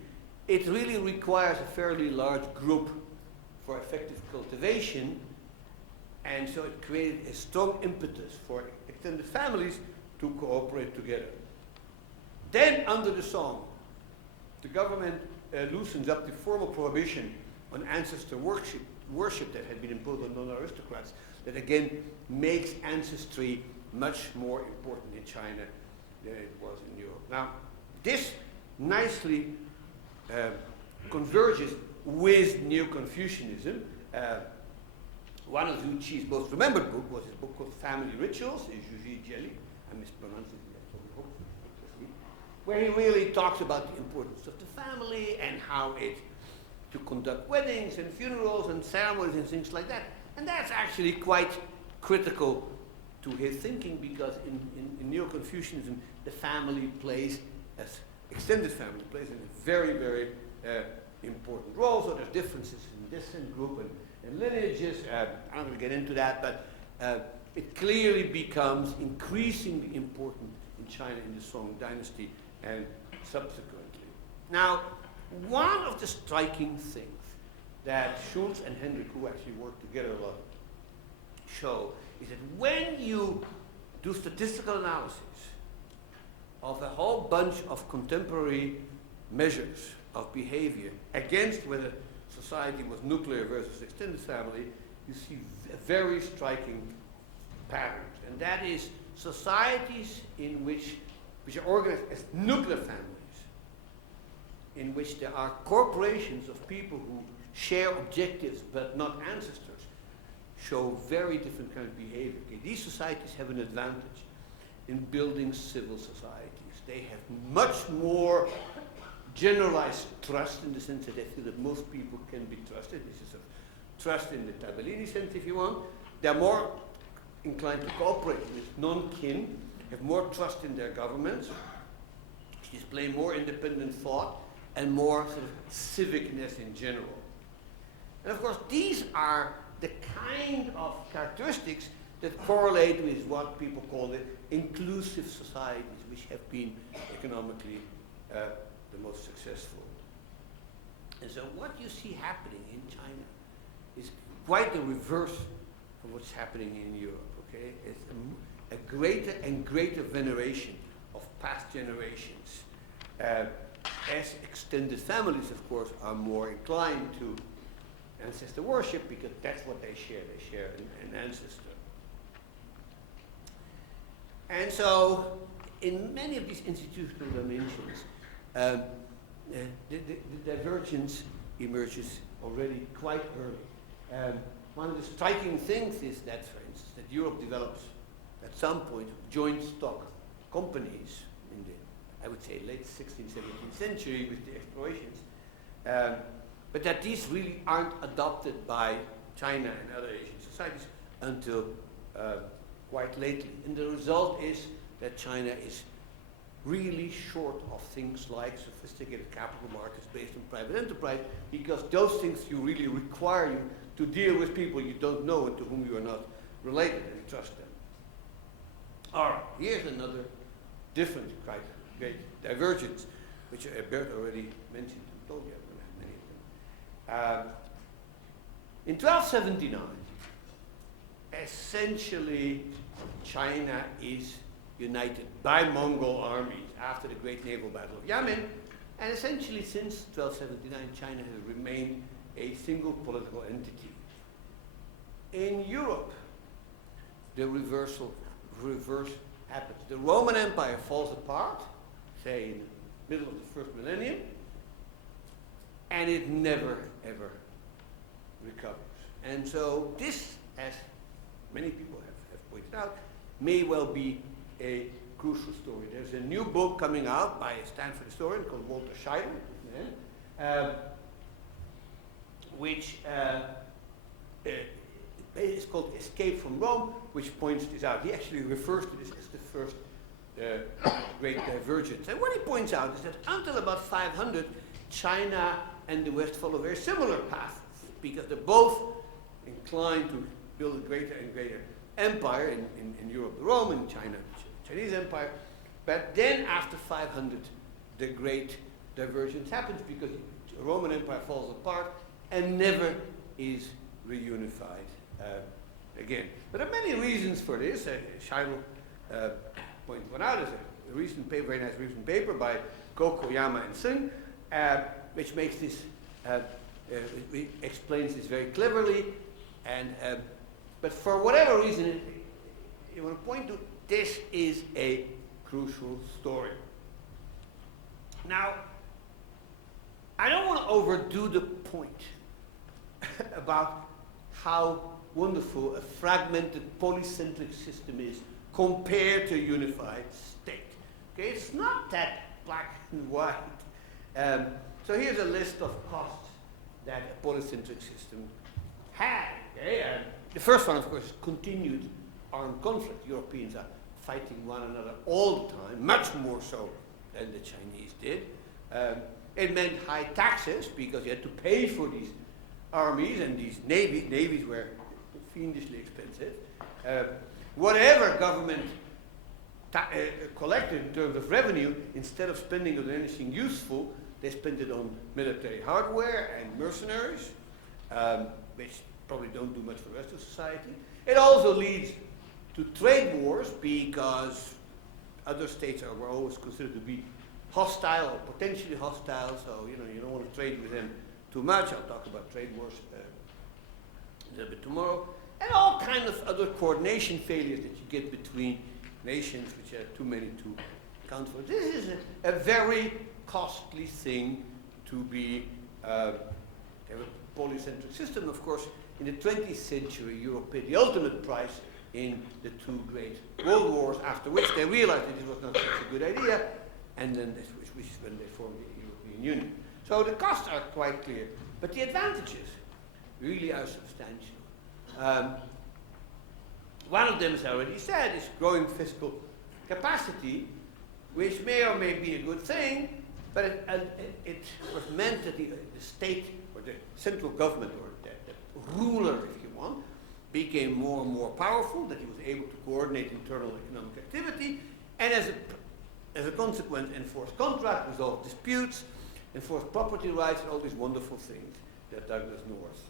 it really requires a fairly large group for effective cultivation, and so it created a strong impetus for extended families to cooperate together. Then, under the Song, the government loosens up the formal prohibition on ancestor worship that had been imposed on non-aristocrats, that again makes ancestry much more important in China than it was in Europe. Now, this nicely converges with Neo-Confucianism. One of Zhu Qi's most remembered book was his book called Family Rituals, Zhu Jieli, I mispronounced it, where he really talks about the importance of the family and how it to conduct weddings and funerals and ceremonies and things like that. And that's actually quite critical to his thinking, because in Neo-Confucianism, the family plays, as extended family plays, a very, very important role. So there's differences in descent group and lineages. I'm not going to get into that, but it clearly becomes increasingly important in China in the Song dynasty and subsequently. Now, one of the striking things that Schulz and Hendrik, who actually worked together a lot, show is that when you do statistical analysis of a whole bunch of contemporary measures of behavior against whether society was nuclear versus extended family, you see a very striking pattern. And that is societies which are organized as nuclear families, in which there are corporations of people who share objectives but not ancestors, show very different kind of behavior. Okay, these societies have an advantage in building civil societies. They have much more generalized trust, in the sense that they feel that most people can be trusted. This is a trust in the Tabellini sense, if you want. They're more inclined to cooperate with non-kin, have more trust in their governments, display more independent thought, and more sort of civicness in general. And of course, these are the kind of characteristics that correlate with what people call the inclusive societies, which have been economically the most successful. And so what you see happening in China is quite the reverse of what's happening in Europe, okay? It's a greater and greater veneration of past generations. As extended families, of course, are more inclined to ancestor worship, because that's what they share. They share an ancestor. And so, in many of these institutional dimensions, the divergence emerges already quite early. One of the striking things is that, for instance, that Europe develops at some point joint stock companies in the, I would say, late 16th, 17th century with the explorations. But that these really aren't adopted by China and other Asian societies until quite lately. And the result is that China is really short of things like sophisticated capital markets based on private enterprise, because those things you really require you to deal with people you don't know and to whom you are not related and trust them. All right, here's another different great divergence, which Bert already mentioned and told you. In 1279, essentially China is united by Mongol armies after the great naval battle of Yamen, and essentially since 1279 China has remained a single political entity. In Europe, the reverse happens. The Roman Empire falls apart, say in the middle of the first millennium, and it never, ever recovers. And so this, as many people have pointed out, may well be a crucial story. There's a new book coming out by a Stanford historian called Walter Scheidel, which is called Escape from Rome, which points this out. He actually refers to this as the first Great Divergence. And what he points out is that until about 500, China and the West follow very similar paths, because they're both inclined to build a greater and greater empire, in Europe the Roman, in China the Chinese empire. But then after 500, the Great Divergence happens, because the Roman Empire falls apart and never is reunified again. But there are many reasons for this. Scheidel pointed one out as a recent paper, very nice recent paper by Kokoyama and Singh, which makes this, explains this very cleverly. And, but for whatever reason, you want to point to, this is a crucial story. Now, I don't want to overdo the point about how wonderful a fragmented polycentric system is compared to a unified state. Okay, it's not that black and white. So here's a list of costs that a polycentric system had. Okay? The first one, of course, continued armed conflict. Europeans are fighting one another all the time, much more so than the Chinese did. It meant high taxes because you had to pay for these armies and these navies. Navies were fiendishly expensive. Whatever government collected in terms of revenue, instead of spending it on anything useful, they spent it on military hardware and mercenaries, which probably don't do much for the rest of society. It also leads to trade wars because other states were always considered to be hostile or potentially hostile, so you don't want to trade with them too much. I'll talk about trade wars a little bit tomorrow. And all kinds of other coordination failures that you get between nations, which are too many to account for. This is a very costly thing to be have a polycentric system. Of course, in the 20th century, Europe paid the ultimate price in the two great world wars, after which they realized that this was not such a good idea, and then which is when they formed the European Union. So the costs are quite clear, but the advantages really are substantial. One of them, as I already said, is growing fiscal capacity, which may or may be a good thing, but it was meant that the state, or the central government, or the ruler, if you want, became more and more powerful, that he was able to coordinate internal economic activity, and as a consequence, enforce contract, resolve disputes, enforce property rights, and all these wonderful things that Douglas North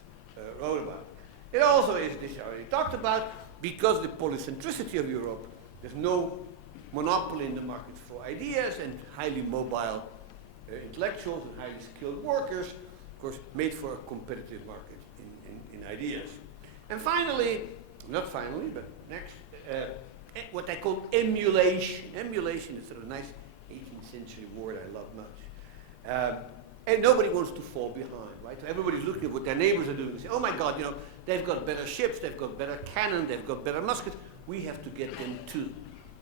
wrote about. It also is, this I already talked about, because of the polycentricity of Europe, there's no monopoly in the market for ideas, and highly mobile intellectuals and highly skilled workers, of course, made for a competitive market in ideas. And finally, not finally, but next, what I call emulation. Emulation is sort of a nice 18th century word I love much. And nobody wants to fall behind, right? So everybody's looking at what their neighbors are doing and say, oh my God, they've got better ships, they've got better cannon, they've got better muskets. We have to get them too.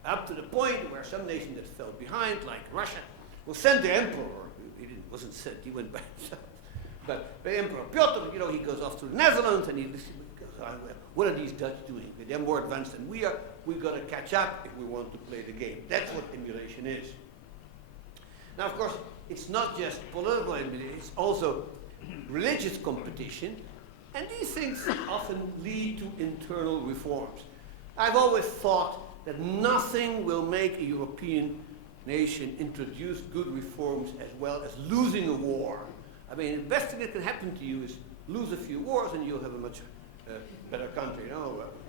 Up to the point where some nation that fell behind, like Russia, will send the emperor. He wasn't sent, he went by himself. But the Emperor Piotr, he goes off to the Netherlands and he goes, what are these Dutch doing? They're more advanced than we are. We've got to catch up if we want to play the game. That's what emulation is. Now, of course, it's not just political emulation, it's also religious competition. And these things often lead to internal reforms. I've always thought that nothing will make a European nation introduce good reforms as well as losing a war. I mean, the best thing that can happen to you is lose a few wars and you'll have a much better country.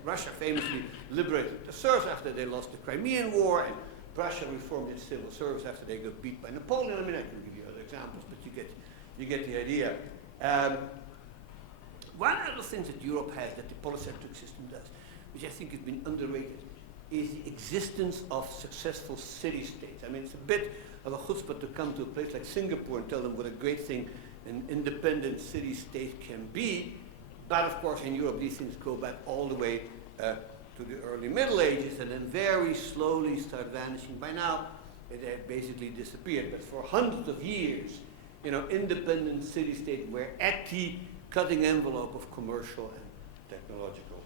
Russia famously liberated the Serbs after they lost the Crimean War, and Prussia reformed its civil service after they got beat by Napoleon. I mean, I can give you other examples, but you get the idea. One of the things that Europe has that the polycentric system does, which I think has been underrated, is the existence of successful city-states. I mean, it's a bit of a chutzpah to come to a place like Singapore and tell them what a great thing an independent city-state can be. But of course, in Europe, these things go back all the way to the early Middle Ages, and then very slowly start vanishing. By now, it had basically disappeared. But for hundreds of years, independent city-states were at the cutting envelope of commercial and technological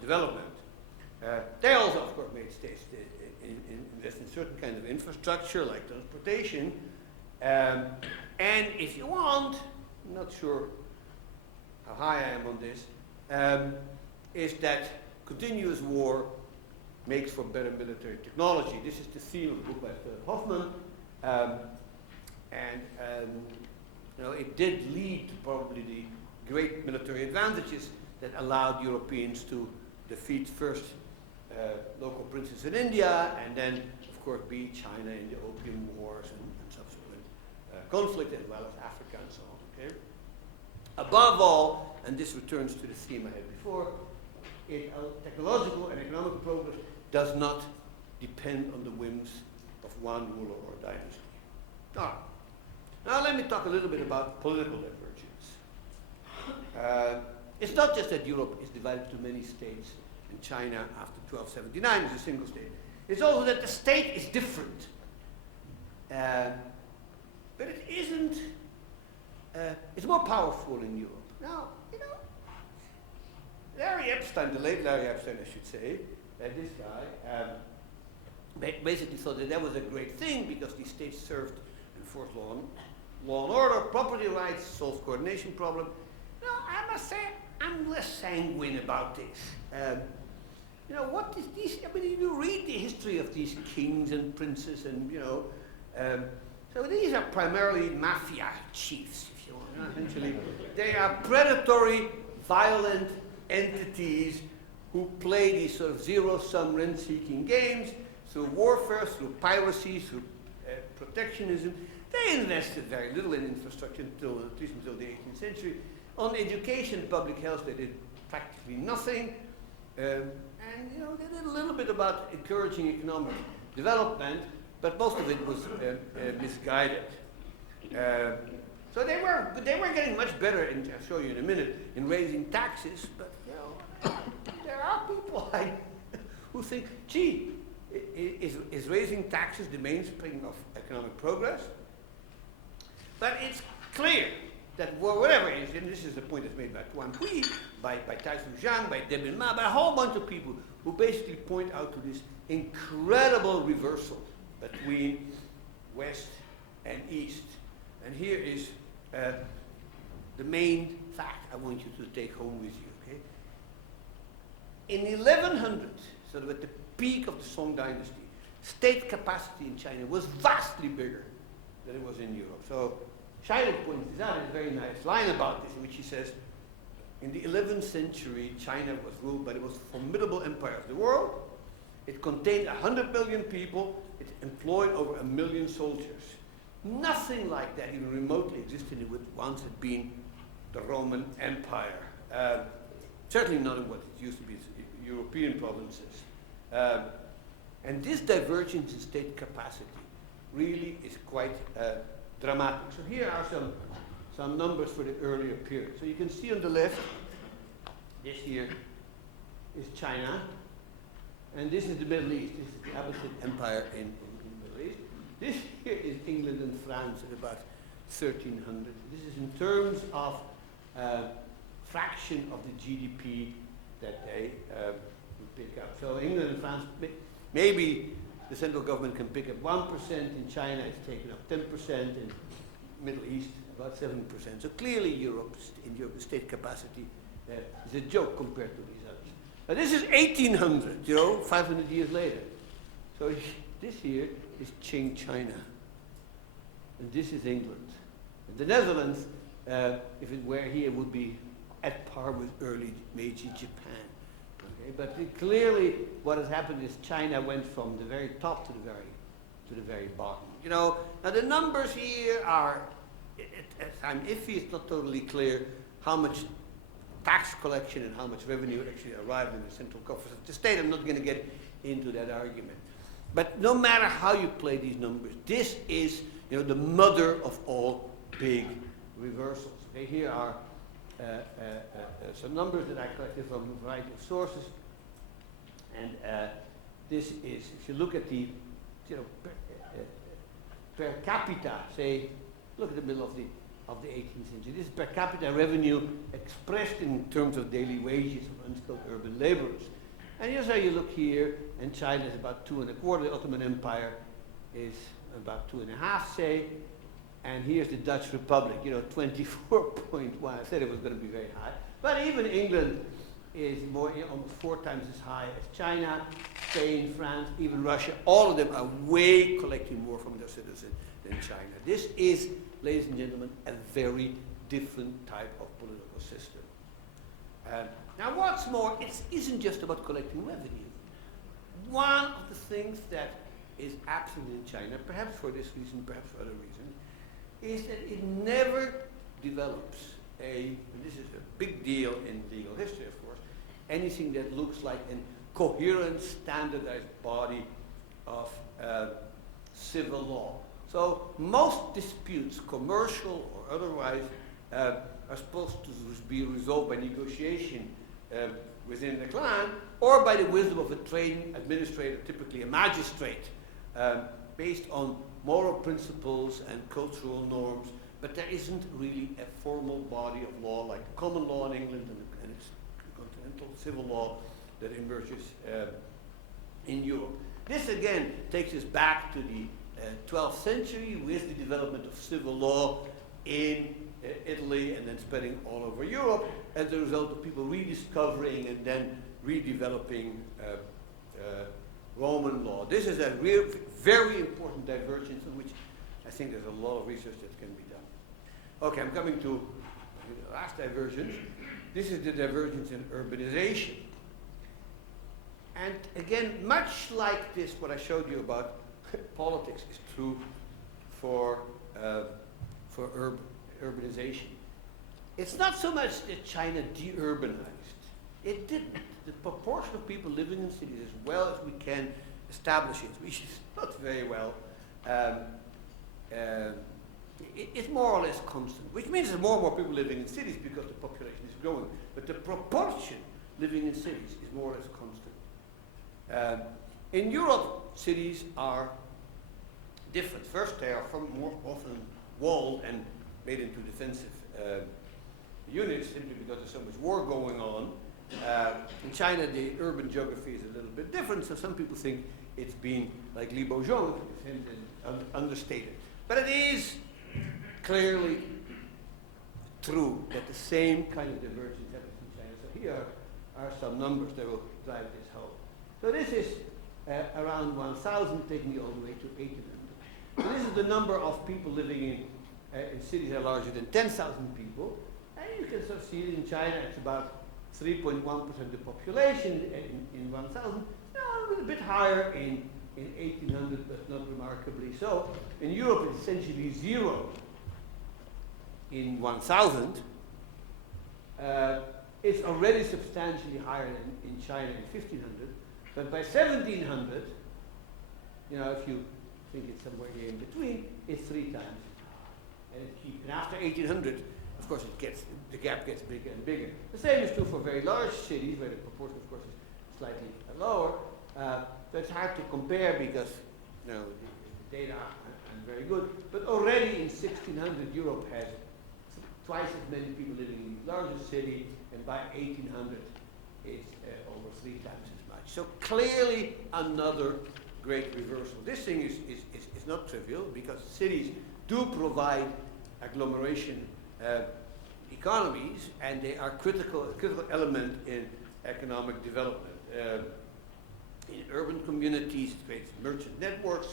development. They also, of course, made states invest in certain kinds of infrastructure, like transportation. And if you want, I'm not sure how high I am on this, is that continuous war makes for better military technology. This is the theme of the book by Hofman. It did lead to probably the great military advantages that allowed Europeans to defeat first local princes in India, and then, of course, beat China in the Opium Wars and subsequent conflict as well as Africa and so on. Okay? Above all, and this returns to the theme I had before, technological and economic progress does not depend on the whims of one ruler or dynasty. All right. Now let me talk a little bit about political divergence. It's not just that Europe is divided into many states, and China after 1279 is a single state. It's also that the state is different. But it isn't, it's more powerful in Europe. Now, you know, Larry Epstein, the late Larry Epstein, I should say, this guy, basically thought that was a great thing because the states served enforced law and order, property rights, solved coordination problem. No, I must say, I'm less sanguine about this. You know, what is these, I mean, you read the history of these kings and princes and, you know, so these are primarily mafia chiefs, if you want. Essentially, they are predatory, violent entities who play these sort of zero-sum rent-seeking games through warfare, through piracy, through protectionism. They invested very little in infrastructure at least until the 18th century. On education, public health, they did practically nothing. And you know, they did a little bit about encouraging economic development, but most of it was misguided. So they were getting much better, and I'll show you in a minute, in raising taxes. But you know, there are people who think, gee, is raising taxes the mainspring of economic progress? But it's clear that whatever it is, and this is the point that's made by Tuan Hui, by Tyson Zhang, by Debin Ma, by a whole bunch of people who basically point out to this incredible reversal between West and East. And here is the main fact I want you to take home with you. Okay? In 1100, sort of at the peak of the Song dynasty, state capacity in China was vastly bigger than it was in Europe. So Scheidel points this out in a very nice line about this, in which he says, in the 11th century, China was ruled by the most formidable empire of the world. It contained 100 million people. It employed over 1 million soldiers. Nothing like that even remotely existed in what once had been the Roman Empire. Certainly not in what it used to be European provinces. And this divergence in state capacity really is quite dramatic. So here are some numbers for the earlier period. So you can see on the left, this here is China, and this is the Middle East. This is the Abbasid Empire in the Middle East. This here is England and France at about 1300. This is in terms of fraction of the GDP that they pick up. So England and France, maybe the central government can pick up 1%. In China, it's taken up 10%. In Middle East, about 7%. So clearly, Europe, state capacity is a joke compared to these others. Now this is 1800, you know, 500 years later. So this here is Qing China, and this is England. And the Netherlands, if it were here, would be at par with early Meiji Japan. Okay? But clearly, what has happened is China went from the very top to the very bottom. You know, now the numbers here are, I'm iffy. It's not totally clear how much tax collection and how much revenue actually arrived in the central coffers of the state. I'm not going to get into that argument. But no matter how you play these numbers, this is, you know, the mother of all big reversals. Okay, here are some numbers that I collected from a variety of sources, and this is, if you look at the, you know, per capita, say, look at the middle of the 18th century. This is per capita revenue expressed in terms of daily wages of unskilled urban laborers. And here's how you look here, and China is about 2.25. The Ottoman Empire is about 2.5, say. And here's the Dutch Republic, you know, 24.1. I said it was going to be very high. But even England is more, you know, almost 4 times as high as China, Spain, France, even Russia. All of them are way collecting more from their citizens than China. This is, ladies and gentlemen, a very different type of political system. Now, what's more, it isn't just about collecting revenue. One of the things that is absent in China, perhaps for this reason, perhaps for other reasons, is that it never develops and this is a big deal in legal history, of course, anything that looks like a coherent, standardized body of civil law. So most disputes, commercial or otherwise, are supposed to be resolved by negotiation within the clan, or by the wisdom of a trained administrator, typically a magistrate, based on moral principles and cultural norms, but there isn't really a formal body of law like common law in England and its continental civil law that emerges in Europe. This again takes us back to the 12th century with the development of civil law in Italy and then spreading all over Europe as a result of people rediscovering and then redeveloping Roman law. This is a very important divergence in which I think there's a lot of research that can be done. Okay, I'm coming to the last divergence. This is the divergence in urbanization. And again, much like this, what I showed you about politics is true for urbanization. It's not so much that China de-urbanized. It didn't. The proportion of people living in cities as well as we can establish it, which is not very well, it's more or less constant, which means there's more and more people living in cities because the population is growing. But the proportion living in cities is more or less constant. In Europe, cities are different. First, they are more often walled and made into defensive units simply because there's so much war going on. In China, the urban geography is a little bit different, so some people think it's been like Li Bourgeon, understated. But it is clearly true that the same kind of divergence happens in China. So here are some numbers that will drive this home. So this is around 1,000, taking you all the way to 1,800. So this is the number of people living in cities that are larger than 10,000 people. And you can sort of see it in China, it's about 3.1% of the population in 1,000. No, a bit higher in 1,800, but not remarkably so. In Europe, it's essentially 0 in 1,000. It's already substantially higher than in China in 1,500. But by 1,700, you know, if you think it's somewhere here in between, it's 3 times. And after 1,800, of course, the gap gets bigger and bigger. The same is true for very large cities, where the proportion, of course, is slightly lower. So it's hard to compare because, you know, the data aren't very good. But already in 1,600, Europe has twice as many people living in the largest city, and by 1,800, it's over 3 times as much. So clearly, another great reversal. This thing is not trivial because cities do provide agglomeration economies, and they are a critical element in economic development. In urban communities, it creates merchant networks,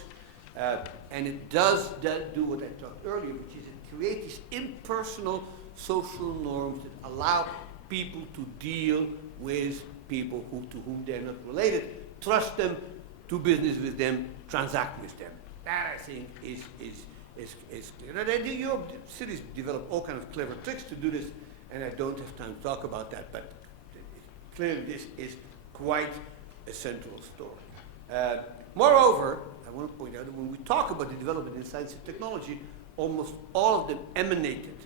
and it does do what I talked earlier, which is it creates these impersonal social norms that allow people to deal with people to whom they're not related, trust them, do business with them, transact with them. That, I think, is clear. Europe cities develop all kinds of clever tricks to do this, and I don't have time to talk about that, but clearly this is quite a central story. Moreover, I want to point out that when we talk about the development in science and technology, almost all of them emanated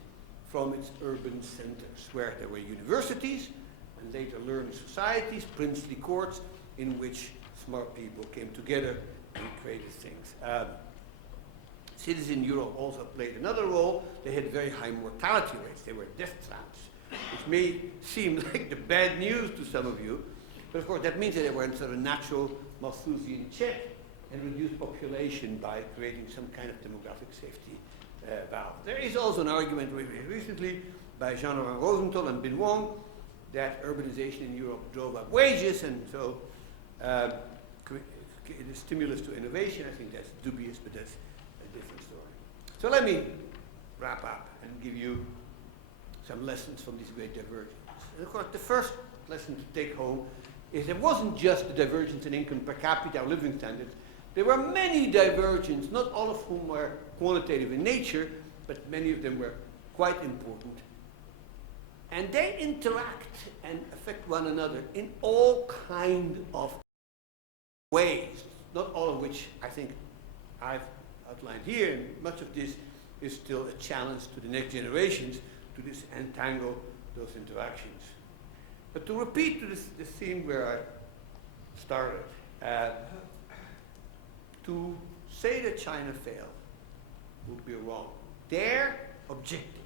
from its urban centers, where there were universities and later learned societies, princely courts, in which smart people came together and created things. Cities in Europe also played another role. They had very high mortality rates. They were death traps, which may seem like the bad news to some of you, but of course that means that they were in sort of a natural Malthusian check and reduced population by creating some kind of demographic safety valve. There is also an argument recently by Jean-Laurent Rosenthal and Bin Wong that urbanization in Europe drove up wages, and so the stimulus to innovation. I think that's dubious, but that's a different story. So let me wrap up and give you some lessons from this great divergence. And of course, the first lesson to take home is it wasn't just the divergence in income per capita or living standards. There were many divergences, not all of whom were quantitative in nature, but many of them were quite important. And they interact and affect one another in all kind of ways, not all of which I think I've outlined here, and much of this is still a challenge to the next generations to disentangle those interactions. But to repeat to this theme where I started, to say that China failed would be wrong. Their objective,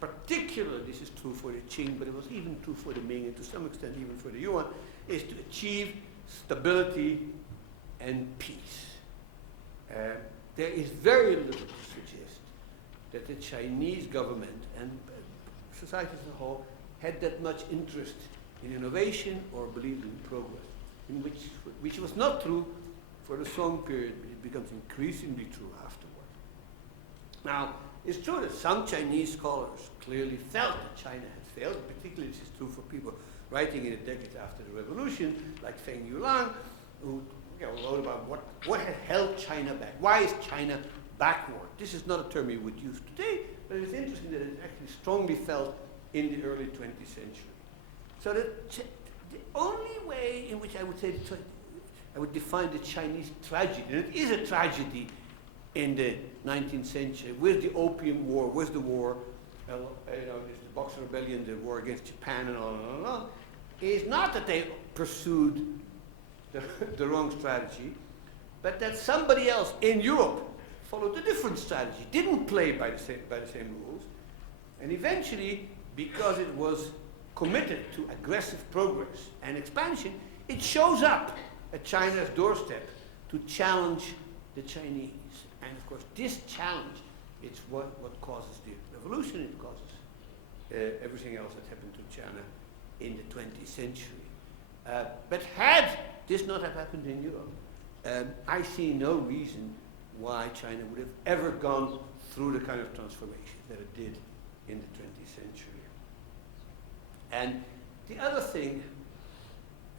particularly this is true for the Qing, but it was even true for the Ming, and to some extent even for the Yuan, is to achieve stability and peace. There is very little to suggest that the Chinese government and society as a whole had that much interest in innovation or believed in progress, which was not true for the Song period, but it becomes increasingly true afterward. Now, it's true that some Chinese scholars clearly felt that China had failed, particularly this is true for people writing in the decades after the revolution, like Feng Yulang, who wrote about what had held China back. Why is China backward? This is not a term you would use today, but it's interesting that it's actually strongly felt in the early 20th century. So the only way in which I would say I would define the Chinese tragedy, and it is a tragedy in the 19th century, with the Opium War, with the war, there's the Boxer Rebellion, the war against Japan, and on and on and on, is not that they pursued the wrong strategy, but that somebody else in Europe followed a different strategy, didn't play by the same rules, and eventually, because it was committed to aggressive progress and expansion, it shows up at China's doorstep to challenge the Chinese. And of course, this challenge is what causes the revolution, it causes everything else that happened to China in the 20th century. But had this not have happened in Europe, I see no reason why China would have ever gone through the kind of transformation that it did in the 20th century. And the other thing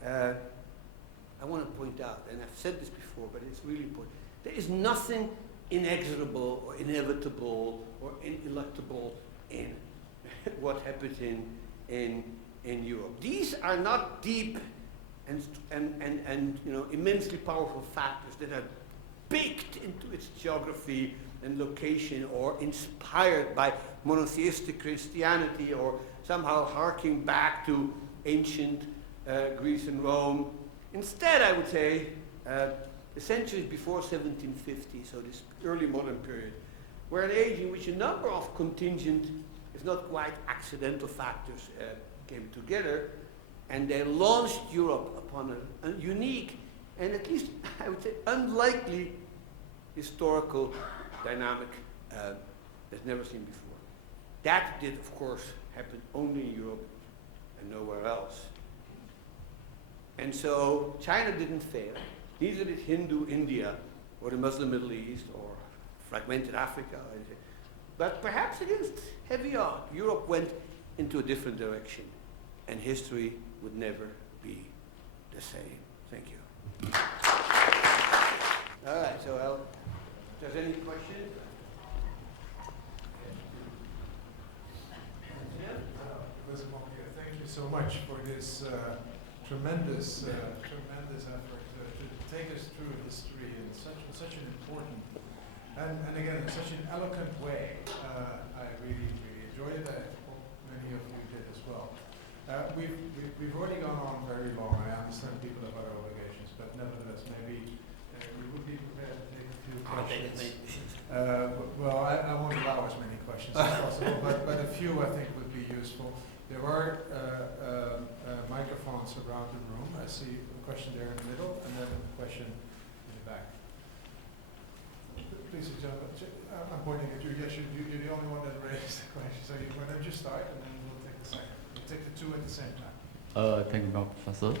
I want to point out, and I've said this before, but it's really important, there is nothing inexorable or inevitable or ineluctable in what happened in Europe. These are not deep and immensely powerful factors that are baked into its geography and location or inspired by monotheistic Christianity or somehow harking back to ancient Greece and Rome. Instead, I would say, the centuries before 1750, so this early modern period, were an age in which a number of contingent, if not quite accidental factors came together, and they launched Europe upon a unique and at least, I would say, unlikely historical dynamic that's never seen before. That did, of course, happen only in Europe and nowhere else. And so China didn't fail. Neither did Hindu India or the Muslim Middle East or fragmented Africa. But perhaps against heavy odds, Europe went into a different direction, and history would never be the same. Thank you. All right, so if there's any questions? Professor Mokyr, thank you so much for this tremendous effort to take us through history in such an important and again in such an eloquent way. I really enjoyed it. I hope many of you did as well. We've already gone on very long. I understand people have other obligations, but nevertheless, maybe we would be prepared to take a few questions. Well, I won't allow as many questions as possible, but a few I think would be useful. There are microphones around the room. I see a question there in the middle, and then a question in the back. Please, I'm pointing at you. Yes, you're the only one that raised the question. So why don't you start, and then we'll take the second. We'll take the two at the same time. Thank you, Professor.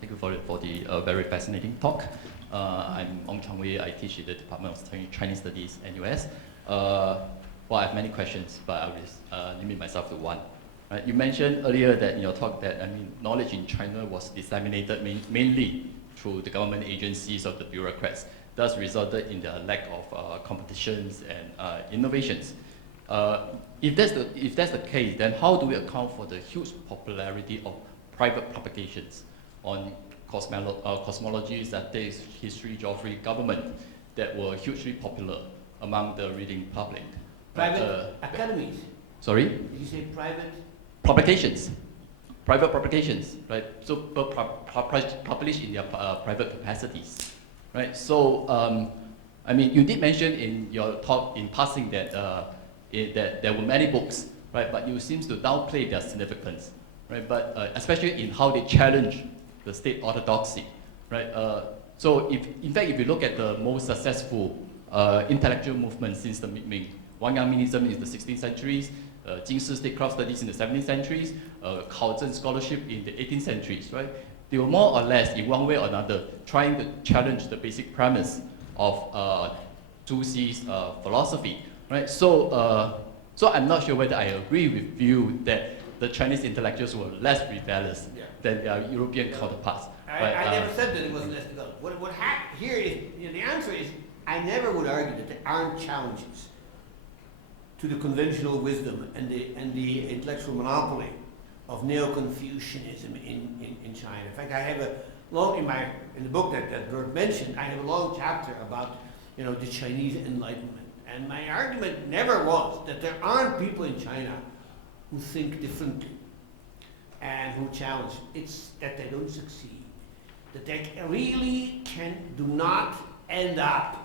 Thank you for the very fascinating talk. I'm Ong Chang-wei. I teach in the Department of Chinese Studies at US. Well, I have many questions, but I will just limit myself to one. Right? You mentioned earlier that in your talk that knowledge in China was disseminated mainly through the government agencies of the bureaucrats, thus resulted in the lack of competitions and innovations. If that's the case, then how do we account for the huge popularity of private publications on cosmology, statistics, history, geography, government that were hugely popular among the reading public? Private academies. Sorry? Did you say private? Publications. Private publications, right? So published in their private capacities, right? So, I mean, you did mention in your talk in passing that, that there were many books, right? But you seem to downplay their significance, right? But especially in how they challenge the state orthodoxy, right? So, in fact, if you look at the most successful intellectual movement since the Ming, Wanyanminism in the 16th centuries, Jingshi statecraft studies in the 17th centuries, Kaozhen scholarship in the 18th centuries, right? They were more or less, in one way or another, trying to challenge the basic premise of Zhuxi's philosophy, right? So, so I'm not sure whether I agree with you that the Chinese intellectuals were less rebellious than their European counterparts. I never said that it was less developed. What happened here is, the answer is, I never would argue that there aren't challenges to the conventional wisdom and the intellectual monopoly of neo-Confucianism in China. In fact, I have a long, in the book that Bert mentioned, I have a long chapter about, the Chinese Enlightenment. And my argument never was that there aren't people in China who think differently and who challenge. It's that they don't succeed. That they really do not end up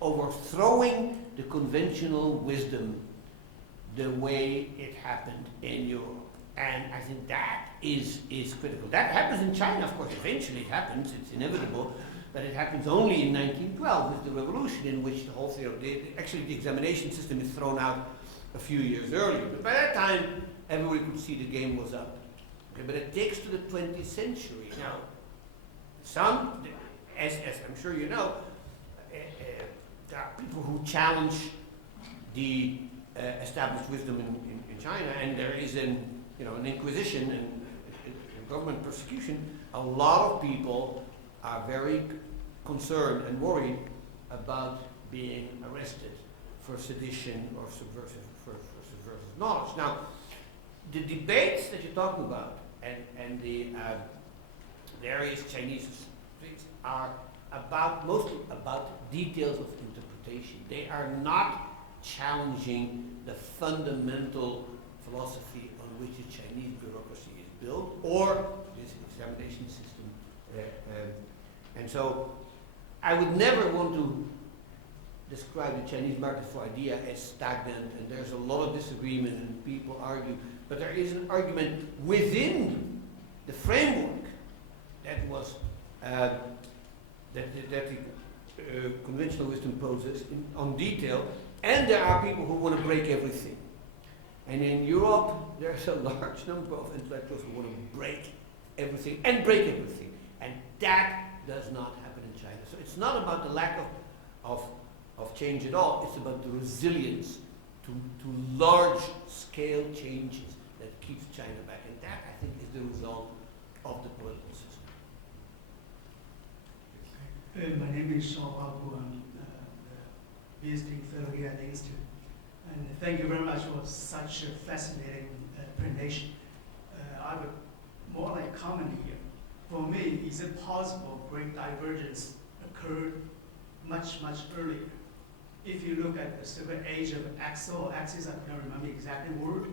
overthrowing the conventional wisdom the way it happened in Europe. And I think that is critical. That happens in China, of course. Eventually it happens, it's inevitable, but it happens only in 1912 with the revolution, in which the whole theory, actually the examination system is thrown out a few years earlier. But by that time, everybody could see the game was up. Okay, but it takes to the 20th century. Now, some, as I'm sure you know, there are people who challenge the established wisdom in China, and there is an inquisition and government persecution. A lot of people are very concerned and worried about being arrested for sedition or subversive knowledge. Now, the debates that you're talking about and the various Chinese things are mostly about details of interpretation. They are not challenging the fundamental philosophy on which the Chinese bureaucracy is built, or this examination system. And so I would never want to describe the Chinese market for idea as stagnant, and there's a lot of disagreement and people argue, but there is an argument within the framework that was that the conventional wisdom poses on detail, and there are people who want to break everything. And in Europe, there's a large number of intellectuals who want to break everything, and that does not happen in China. So it's not about the lack of change at all, it's about the resilience to large-scale changes that keeps China back. And that, I think, is the result of the political system. My name is Shaw Babu. I'm visiting fellow here at the Institute. And thank you very much for such a fascinating presentation. I have more like comment here. For me, is it possible Great Divergence occurred much earlier? If you look at the certain age of axis, I can't remember the exact word.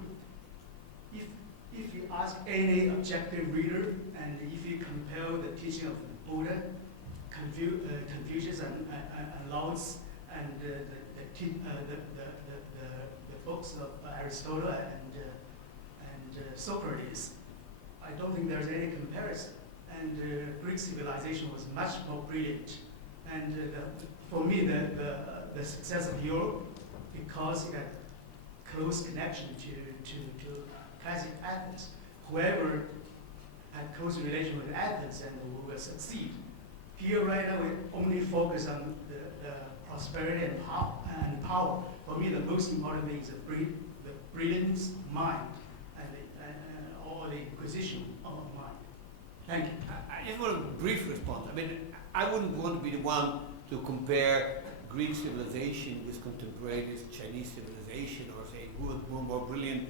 If you ask any objective reader, and if you compare the teaching of Buddha, Confucius, and Lao Tzu, and the books of Aristotle and Socrates, I don't think there's any comparison. And Greek civilization was much more brilliant. And for me, the success of Europe, because it had close connection to classic Athens. Whoever had close relation with Athens and will succeed. Here right now, we only focus on the prosperity and power. For me, the most important thing is the brilliance mind or the inquisition of mind. Thank you. I just want a brief response. I mean, I wouldn't want to be the one to compare Greek civilization with contemporaneous Chinese civilization, or say who was more brilliant.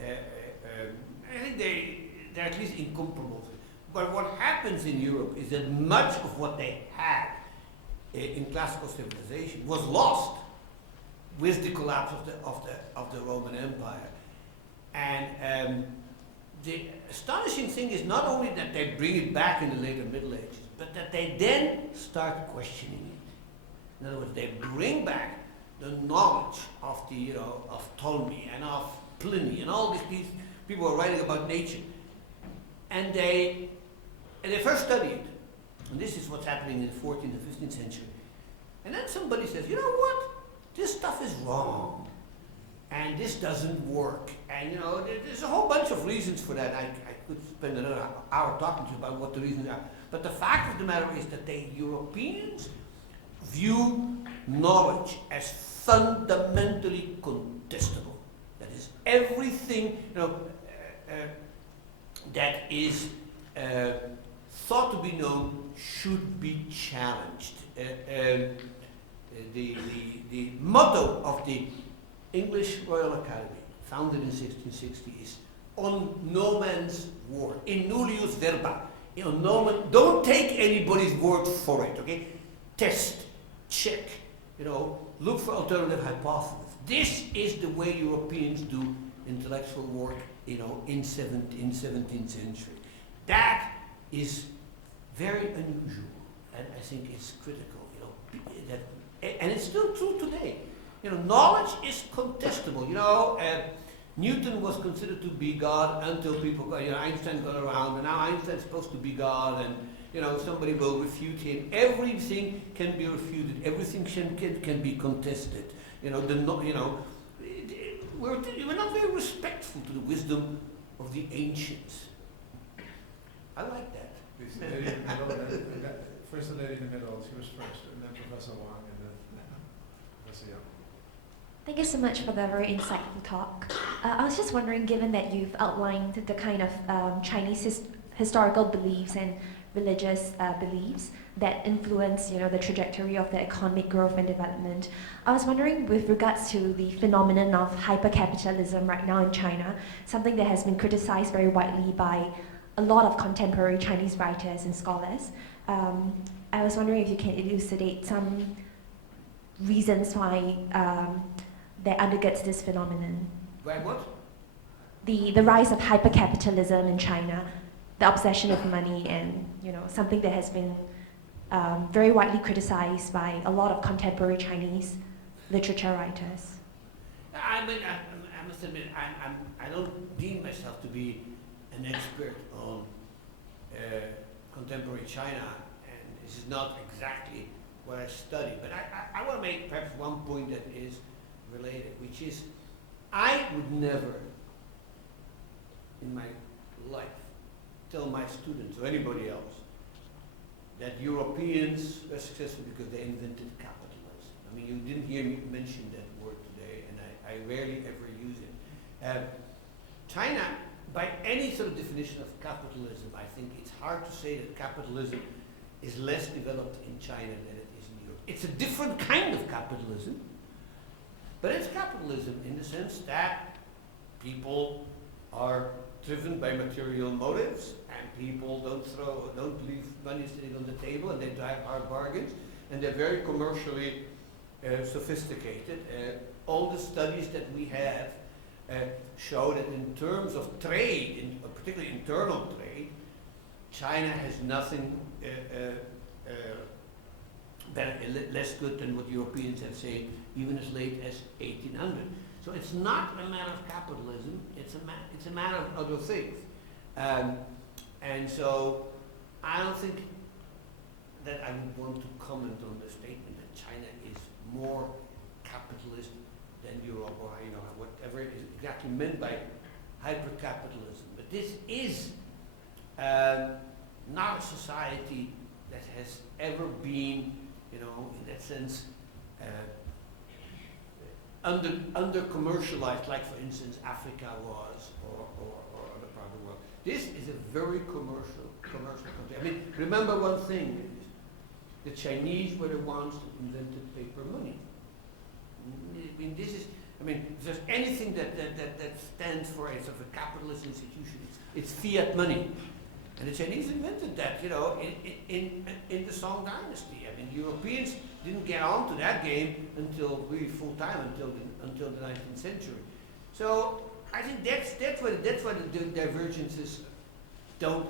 I think they're at least incomparable. But what happens in Europe is that much of what they had in classical civilization was lost with the collapse of the Roman Empire. And the astonishing thing is not only that they bring it back in the later Middle Ages, but that they then start questioning it. In other words, they bring back the knowledge of of Ptolemy and of Pliny and all these people who are writing about nature, and they first study it. And this is what's happening in the 14th and 15th century. And then somebody says, you know what? This stuff is wrong. And this doesn't work. And there's a whole bunch of reasons for that. I could spend another hour talking to you about what the reasons are. But the fact of the matter is that the Europeans view knowledge as fundamentally contestable. That is, everything that is thought to be known should be challenged. The motto of the English Royal Academy, founded in 1660, is on no man's word, in nullius verba. Don't take anybody's word for it, okay? Test, check, look for alternative hypotheses. This is the way Europeans do intellectual work, in 17th century. That is very unusual, and I think it's critical, and it's still true today. Knowledge is contestable. Newton was considered to be God until people, Einstein got around, and now Einstein's supposed to be God, and somebody will refute him. Everything can be refuted. Everything can be contested. We're not very respectful to the wisdom of the ancients. I like that. First the lady in the middle, she was first, and then Professor Wang, and then Professor Young. Thank you so much for the very insightful talk. I was just wondering, given that you've outlined the kind of Chinese historical beliefs and religious beliefs that influence, the trajectory of the economic growth and development, I was wondering, with regards to the phenomenon of hypercapitalism right now in China, something that has been criticized very widely by a lot of contemporary Chinese writers and scholars. I was wondering if you can elucidate some reasons why that undergirds this phenomenon. Why what? The rise of hypercapitalism in China, the obsession with money, and something that has been very widely criticized by a lot of contemporary Chinese literature writers. I must admit, I don't deem myself to be an expert on contemporary China, and this is not exactly what I study. But I want to make perhaps one point that is related, which is I would never in my life tell my students or anybody else that Europeans were successful because they invented capitalism. I mean, you didn't hear me mention that word today, and I rarely ever use it. China, by any sort of definition of capitalism, I think it's hard to say that capitalism is less developed in China than it is in Europe. It's a different kind of capitalism, but it's capitalism in the sense that people are driven by material motives, and people don't leave money sitting on the table, and they drive hard bargains, and they're very commercially sophisticated. All the studies that we have show that in terms of trade, particularly internal trade, China has nothing less good than what Europeans have seen, even as late as 1800. So it's not a matter of capitalism, it's a matter of other things. And so I don't think that I would want to comment on the statement that China is more capitalist than Europe, or whatever is exactly meant by hyper-capitalism. But this is not a society that has ever been, in that sense, under commercialized, like for instance Africa was, or other part of the world. This is a very commercial country. I mean, remember one thing: the Chinese were the ones that invented paper money. I mean, this is, I mean, if there's anything that stands for a sort of a capitalist institution, it's fiat money. And the Chinese invented that, you know, in the Song Dynasty. I mean, Europeans didn't get onto that game until really full time, until the 19th century. So I think that's why the divergences don't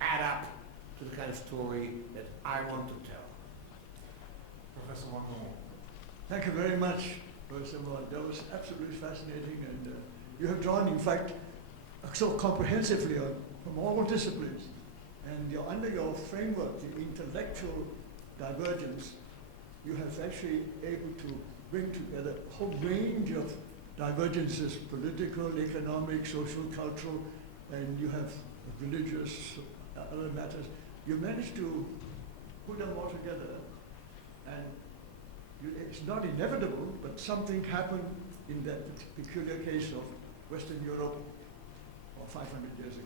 add up to the kind of story that I want to tell. Professor Mokyr. Thank you very much, Professor Bert. That was absolutely fascinating, and you have drawn, in fact, so comprehensively from all disciplines. And under your framework, the intellectual divergence, you have actually able to bring together a whole range of divergences, political, economic, social, cultural, and you have religious, other matters. You managed to put them all together, and it's not inevitable, but something happened in that peculiar case of Western Europe 500 years ago.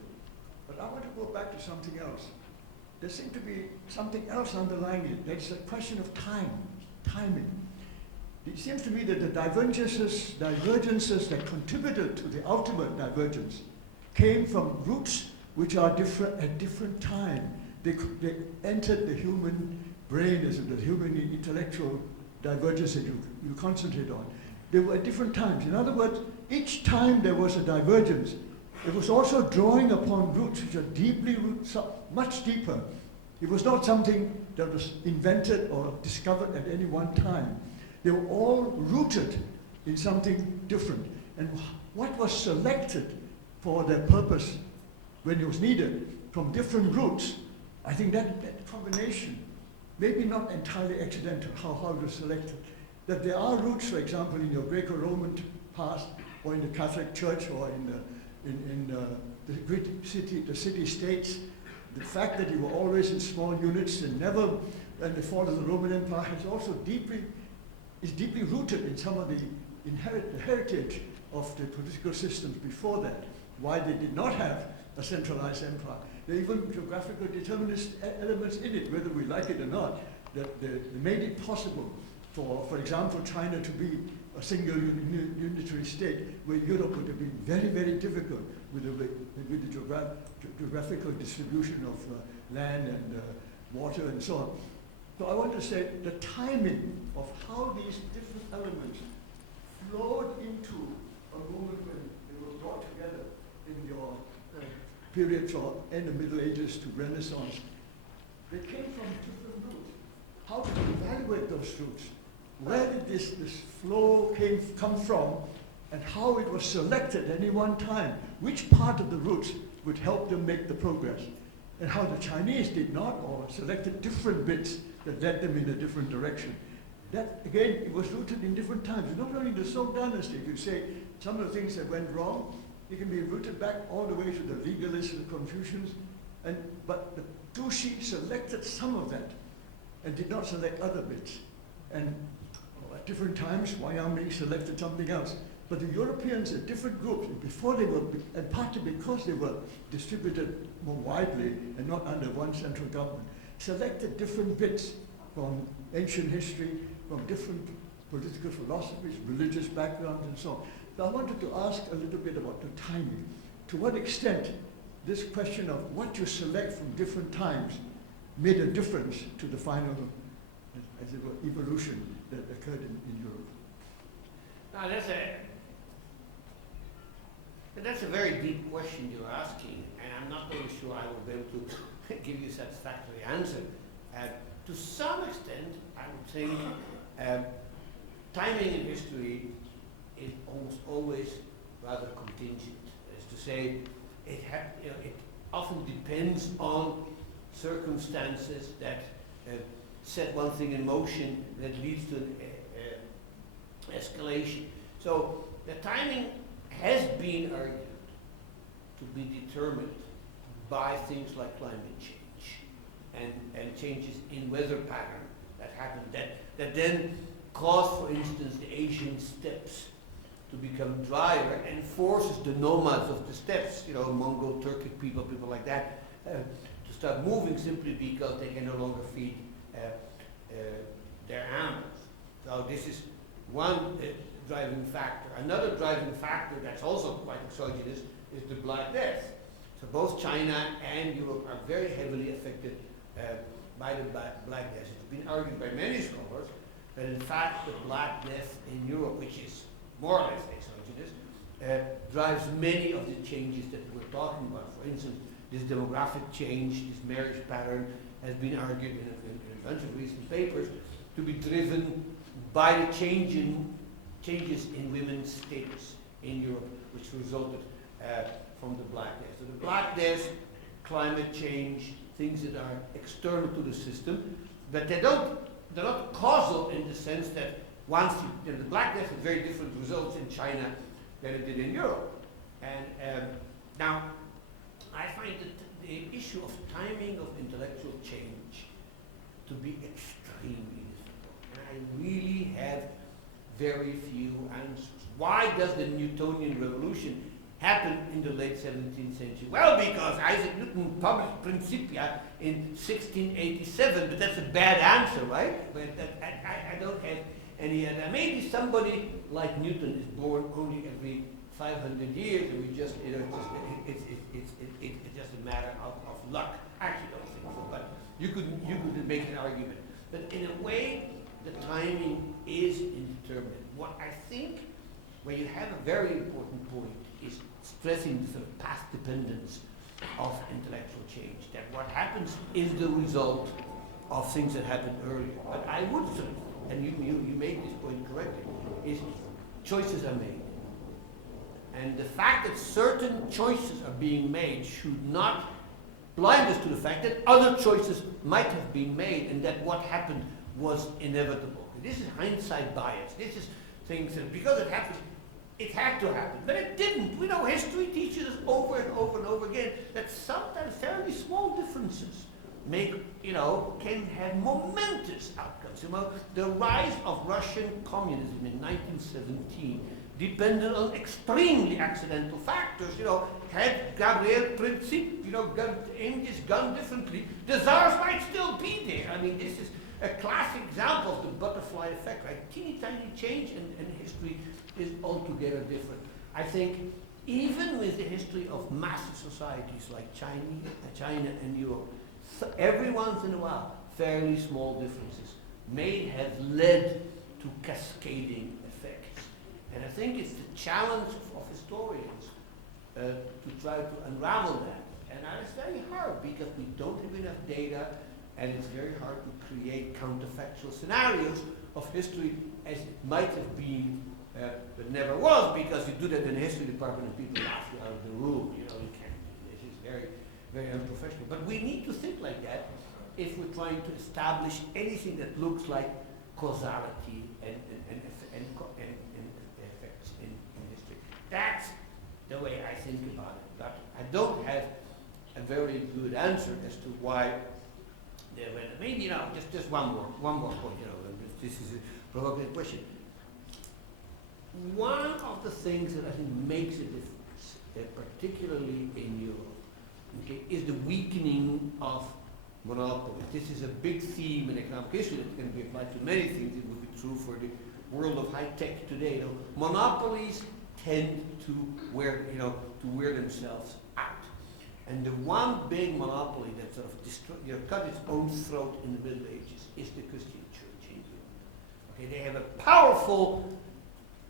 But I want to go back to something else. There seemed to be something else underlying it. There's a question of timing. It seems to me that the divergences that contributed to the ultimate divergence came from roots which are different at different time. They entered the human brain as the human intellectual divergence that you concentrate on. They were at different times. In other words, each time there was a divergence, it was also drawing upon roots which are much deeper. It was not something that was invented or discovered at any one time. They were all rooted in something different. And what was selected for their purpose when it was needed from different roots, I think that combination, maybe not entirely accidental, how it was selected. That there are roots, for example, in your Greco-Roman past, or in the Catholic Church, or in the great city-states. The fact that you were always in small units and the fall of the Roman Empire is also deeply rooted in some of the heritage of the political systems before that. Why they did not have a centralized empire. There are even geographical determinist elements in it, whether we like it or not, that made it possible for example, China to be a single unitary state, where Europe would have been very, very difficult with the geographical distribution of land and water and so on. So I want to say the timing of how these different elements flowed into a moment when they were brought together in your period from end of Middle Ages to Renaissance, they came from different roots. How to evaluate those roots? Where did this flow come from, and how it was selected at any one time? Which part of the roots would help them make the progress? And how the Chinese did not, or selected different bits that led them in a different direction. That, again, it was rooted in different times. Not only in the Song Dynasty, if you say some of the things that went wrong, it can be rooted back all the way to the legalists and Confucians, but the Dushi selected some of that and did not select other bits. And at different times, Wyoming selected something else. But the Europeans at different groups, before they were, and partly because they were distributed more widely and not under one central government, selected different bits from ancient history, from different political philosophies, religious backgrounds, and so on. So I wanted to ask a little bit about the timing. To what extent this question of what you select from different times made a difference to the final, as it were, evolution that occurred in Europe? Now that's a very deep question you're asking, and I'm not really sure I will be able to give you a satisfactory answer. To some extent, I would think timing in history is almost always rather contingent. That is to say, it often depends on circumstances that set one thing in motion that leads to an escalation. So the timing has been argued to be determined by things like climate change and changes in weather pattern that happen that then cause, for instance, the Asian steppes to become drier and forces the nomads of the steppes, Mongol, Turkic people like that, to start moving simply because they can no longer feed their animals. So this is one driving factor. Another driving factor that's also quite exogenous is the Black Death. So both China and Europe are very heavily affected by the Black Death. It's been argued by many scholars that in fact the Black Death in Europe, which is more or less exogenous, drives many of the changes that we're talking about. For instance, this demographic change, this marriage pattern, has been argued in a bunch of recent papers to be driven by the changes in women's status in Europe, which resulted from the Black Death. So the Black Death, climate change, things that are external to the system, but they're not causal in the sense that once the Black Death had very different results in China than it did in Europe. And now, I find that the issue of timing of intellectual change to be extremely difficult. And I really have very few answers. Why does the Newtonian revolution happen in the late 17th century? Well, because Isaac Newton published Principia in 1687, but that's a bad answer, right? But I don't have any other. Maybe somebody like Newton is born only every 500 years, and we just, it's just a matter of luck. I actually don't think so, but you could make an argument. But in a way, the timing is indeterminate. What I think, where you have a very important point, is stressing the sort of past dependence of intellectual change. That what happens is the result of things that happened earlier. But I would say, and you made this point correctly, is choices are made. And the fact that certain choices are being made should not blind us to the fact that other choices might have been made and that what happened was inevitable. This is hindsight bias. This is things that because it happened, it had to happen, but it didn't. We know history teaches us over and over and over again that sometimes fairly small differences can have momentous outcomes. The rise of Russian communism in 1917 depended on extremely accidental factors. Had Gabriel Princip, aimed his gun differently, the Tsars might still be there. I mean, this is a classic example of the butterfly effect, right? Teeny tiny change and history is altogether different. I think even with the history of massive societies like China and Europe, every once in a while, fairly small differences may have led to cascading effects. And I think it's the challenge of historians to try to unravel that. And it's very hard because we don't have enough data, and it's very hard to create counterfactual scenarios of history as it might have been, but never was, because you do that in the history department and people laugh you out of the room. You can't. This is very, very unprofessional. But we need to think like that if we're trying to establish anything that looks like causality and effects in history. That's the way I think about it. But I don't have a very good answer as to why there were. Maybe just one more point. This is a provocative question. One of the things that I think makes a difference, particularly in Europe, is the weakening of monopoly. This is a big theme in economic history that can be applied to many things. It would be true for the world of high tech today. Monopolies tend to wear themselves out. And the one big monopoly that sort of cut its own throat in the Middle Ages is the Christian Church in Europe. Okay, they have a powerful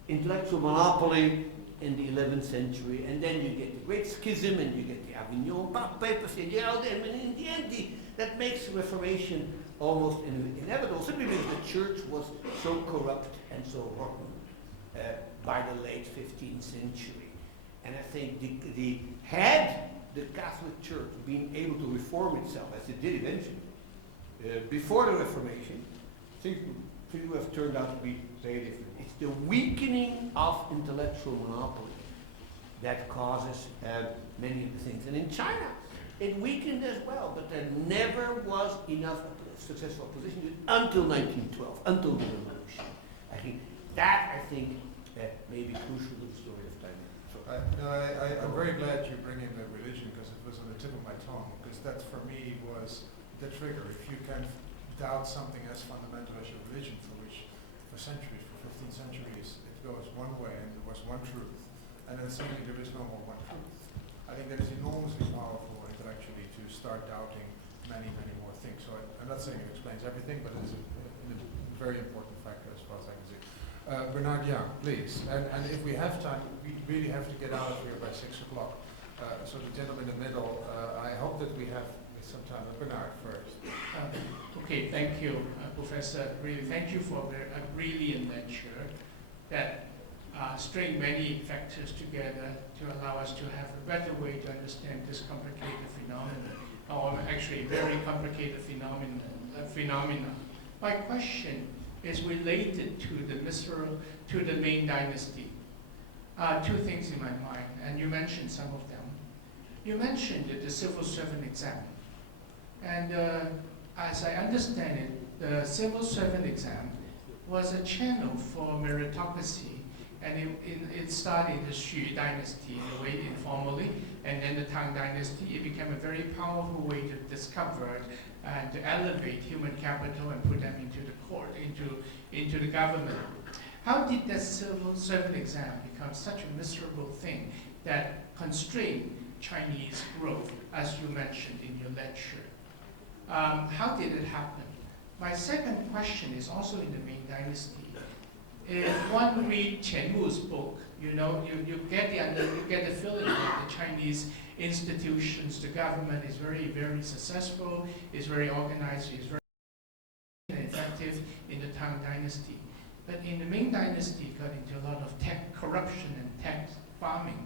intellectual monopoly in the 11th century, and then you get the Great Schism, and you get the Avignon Papers, and in the end, that makes Reformation almost inevitable, simply because the Church was so corrupt and so rotten by the late 15th century. And I think had the Catholic Church being able to reform itself, as it did eventually, before the Reformation, things would have turned out to be very different. It's the weakening of intellectual monopoly that causes many of the things. And in China, it weakened as well, but there never was enough successful opposition until 1912, until the revolution. I think may be crucial to the story of time. I'm very glad you bring in the religion, because it was on the tip of my tongue, because that for me was the trigger. If you can doubt something as fundamental as your religion, for which for centuries, for 15 centuries, it goes one way and there was one truth, and then suddenly there is no more one truth. I think that is enormously powerful intellectually to start doubting many, many more things. So I'm not saying it explains everything, but it is a very important factor as far as I can see. Bernard Young, please. And if we have time, we really have to get out of here by 6 o'clock. So the gentleman in the middle, I hope that we have some time. Bernard first. Okay, thank you, Professor. Really, thank you for a brilliant lecture that string many factors together to allow us to have a better way to understand this complicated phenomenon, or actually very complicated phenomenon. My question is related to the Ming Dynasty. Two things in my mind, and you mentioned some of them. You mentioned the civil servant exam, and as I understand it, the civil servant exam was a channel for meritocracy. And it started in the Swee dynasty in a way informally, and then the Tang dynasty, it became a very powerful way to discover and to elevate human capital and put them into the court, into the government. How did that civil servant exam become such a miserable thing that constrained Chinese growth, as you mentioned in your lecture? How did it happen? My second question is also in the Ming dynasty. If one read Chen Wu's book, you know, you get the feeling that the Chinese institutions, the government is very, very successful, is very organized, is very effective in the Tang dynasty. But in the Ming dynasty, it got into a lot of tech corruption and tech farming,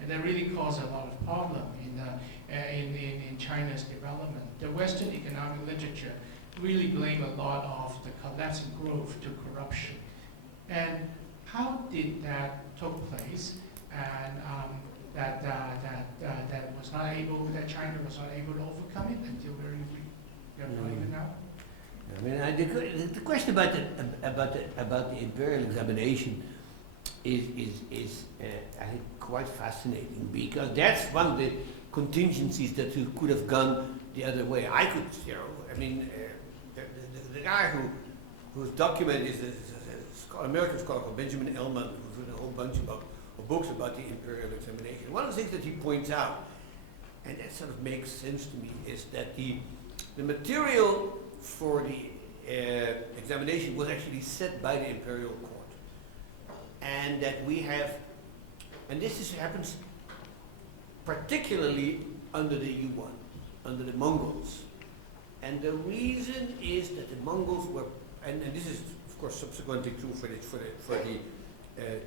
and that really caused a lot of problem in China's development. The Western economic literature really blame a lot of the collapse in growth to corruption. And how did that took place? And that China was not able to overcome it until even now. I mean, the question about the imperial examination is I think quite fascinating, because that's one of the contingencies that you could have gone the other way. I could, I mean, the guy whose document is American scholar called Benjamin Ellman, who's written a whole bunch of books about the imperial examination. One of the things that he points out, and that sort of makes sense to me, is that the material for the examination was actually set by the imperial court, and that we have, and this happens particularly under the Yuan, under the Mongols, and the reason is that the Mongols were, and this is of course subsequently true for the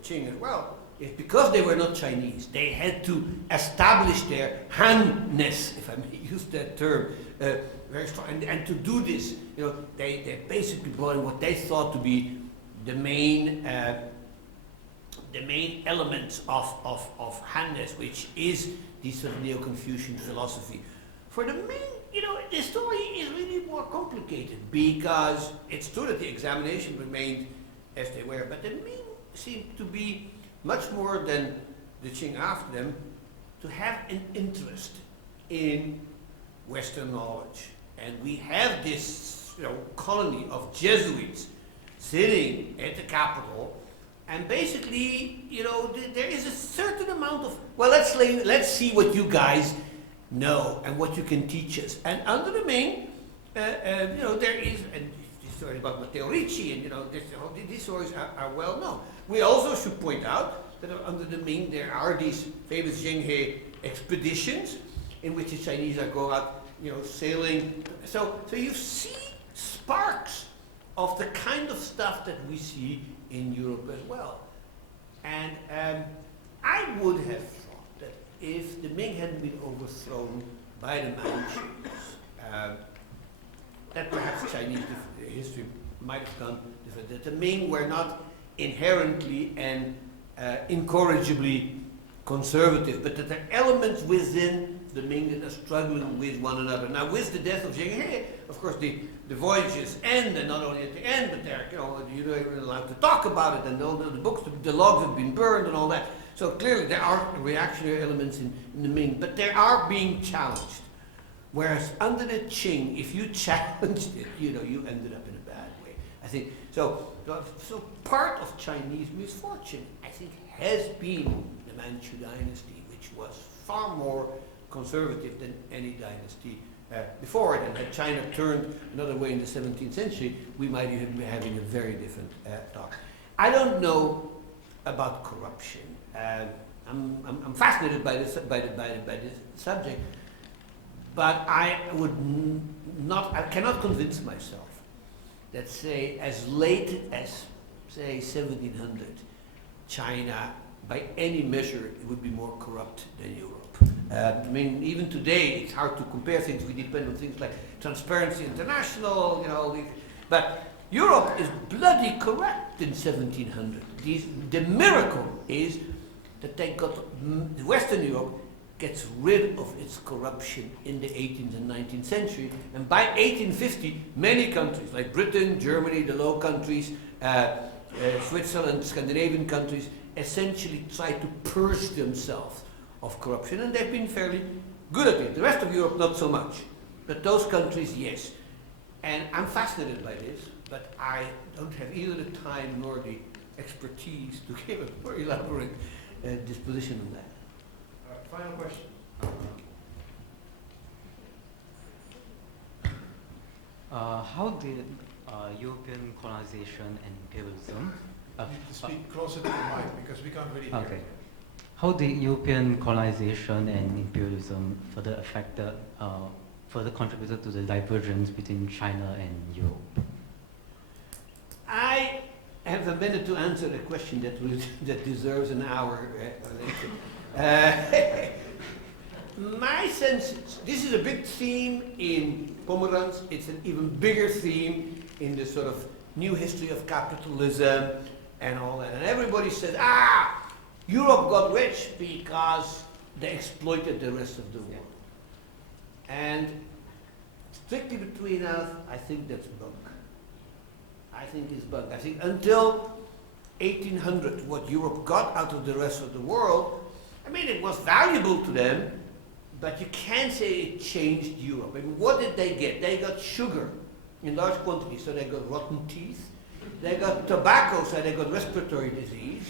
Qing as well, is because they were not Chinese, they had to establish their Han-ness, if I may use that term, very strong. And to do this, they basically brought in what they thought to be the main elements of Han-ness, which is this sort of Neo-Confucian philosophy. For the Ming, the story is really more complicated, because it's true that the examination remained as they were, but the Ming seemed to be much more than the Qing after them to have an interest in Western knowledge. And we have this colony of Jesuits sitting at the capital, and basically, there is a certain amount of, well, let's see what you guys know and what you can teach us. And under the Ming, there is, and this story about Matteo Ricci, and these stories are well known. We also should point out that under the Ming there are these famous Zhenghe expeditions in which the Chinese are going out, sailing. So you see sparks of the kind of stuff that we see in Europe as well. And I would have thought that if the Ming hadn't been overthrown by the Manchus, that perhaps Chinese history might have gone different. That the Ming were not inherently and incorrigibly conservative, but that there are elements within the Ming that are struggling with one another. Now, with the death of Zhenghe, of course, the voyages end, and not only at the end, but they're you're not even allowed to talk about it, and all the books, the logs have been burned, and all that. So clearly, there are reactionary elements in the Ming, but they are being challenged. Whereas under the Qing, if you challenged it, you know, you ended up in a bad way. I think so. So part of Chinese misfortune, I think, has been the Manchu dynasty, which was far more conservative than any dynasty before it. And had China turned another way in the 17th century, we might even be having a very different talk. I don't know about corruption. I'm fascinated by this subject, but I cannot convince myself that, say, as late as, say, 1700, China, by any measure, it would be more corrupt than Europe. I mean, even today, it's hard to compare things. We depend on things like Transparency International, you know. But Europe is bloody corrupt in 1700. The miracle is that they got Western Europe gets rid of its corruption in the 18th and 19th century, and by 1850, many countries like Britain, Germany, the Low Countries, Switzerland, Scandinavian countries, essentially try to purge themselves of corruption, and they've been fairly good at it. The rest of Europe, not so much, but those countries, yes. And I'm fascinated by this, but I don't have either the time nor the expertise to give a more elaborate disposition on that. Final question. How did European colonization and imperialism... You need to speak closer to the mic because we can't really hear Okay. you. How did European colonization and imperialism further contributed to the divergence between China and Europe? I have a minute to answer a question that deserves an hour later. My sense is, this is a big theme in Pomerantz. It's an even bigger theme in the sort of new history of capitalism and all that. And everybody says, Europe got rich because they exploited the rest of the world. And strictly between us, I think that's bunk. I think it's bunk. I think until 1800, what Europe got out of the rest of the world, I mean, it was valuable to them, but you can't say it changed Europe. I mean, what did they get? They got sugar in large quantities, so they got rotten teeth. They got tobacco, so they got respiratory disease.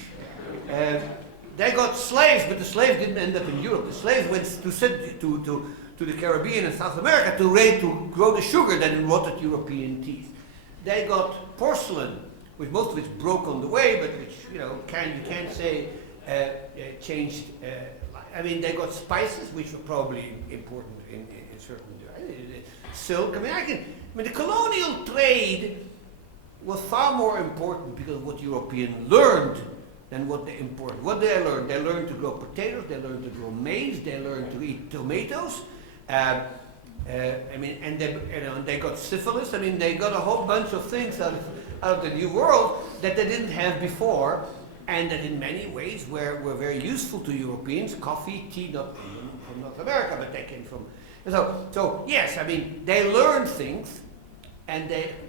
They got slaves, but the slaves didn't end up in Europe. The slaves went to the Caribbean and South America to grow the sugar that rotted European teeth. They got porcelain, which most of which broke on the way, but which you can't say changed. I mean, they got spices, which were probably important in certain silk. I mean, the colonial trade was far more important because of what Europeans learned than what they imported. What did they learn? They learned to grow potatoes, they learned to grow maize, they learned to eat tomatoes. I mean, and they got syphilis. I mean, they got a whole bunch of things out of the New World that they didn't have before, and that in many ways were very useful to Europeans. Coffee, tea, not from North America, but they came from. So yes, I mean, they learned things,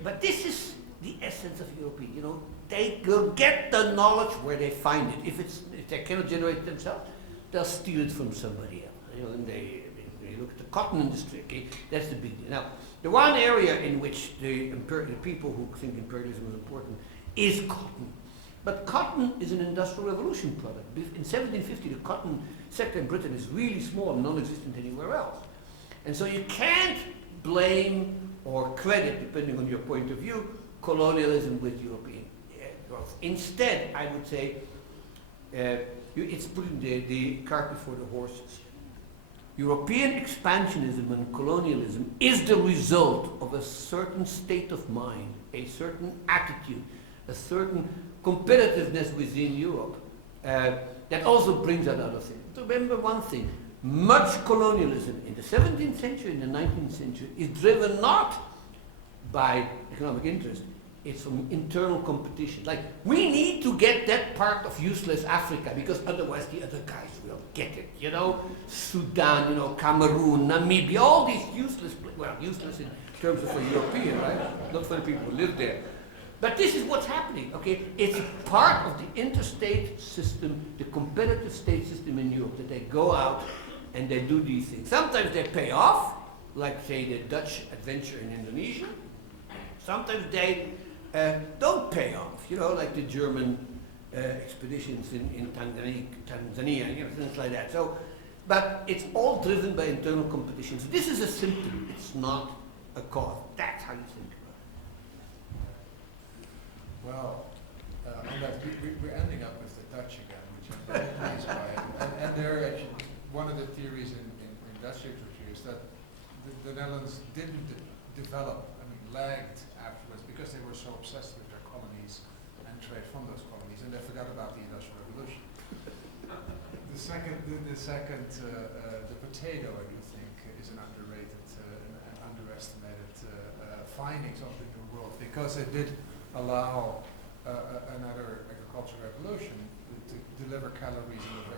but this is the essence of European. You know, they will get the knowledge where they find it. If they cannot generate it themselves, they'll steal it from somebody else. You know, and they look at the cotton industry. Okay, that's the big deal. Now, the one area in which the people who think imperialism is important is cotton. But cotton is an industrial revolution product. In 1750, the cotton sector in Britain is really small and non-existent anywhere else. And so you can't blame or credit, depending on your point of view, colonialism with European growth. Instead, I would say, it's putting the cart before the horses. European expansionism and colonialism is the result of a certain state of mind, a certain attitude, a certain competitiveness within Europe that also brings that other thing. Remember one thing, much colonialism in the 17th century and the 19th century is driven not by economic interest, it's from internal competition. Like, we need to get that part of useless Africa because otherwise the other guys will get it. You know, Sudan, you know, Cameroon, Namibia, all these useless, well, useless in terms of a European, right? Not for the people who live there. But this is what's happening, okay? It's part of the interstate system, the competitive state system in Europe, that they go out and they do these things. Sometimes they pay off, like say the Dutch adventure in Indonesia. Sometimes they don't pay off, you know, like the German expeditions in Tanzania, you know, things like that. So, but it's all driven by internal competition. So this is a symptom, it's not a cause. That's how you think about it. Well, on that, we're ending up with the Dutch again, which I'm very pleased by. And they're actually, one of the theories in Dutch literature is that the Netherlands didn't develop, lagged afterwards because they were so obsessed with their colonies and trade from those colonies, and they forgot about the Industrial Revolution. The potato, I do think, is an underrated and underestimated findings of the New World, because it did allow another agricultural revolution to deliver calories in a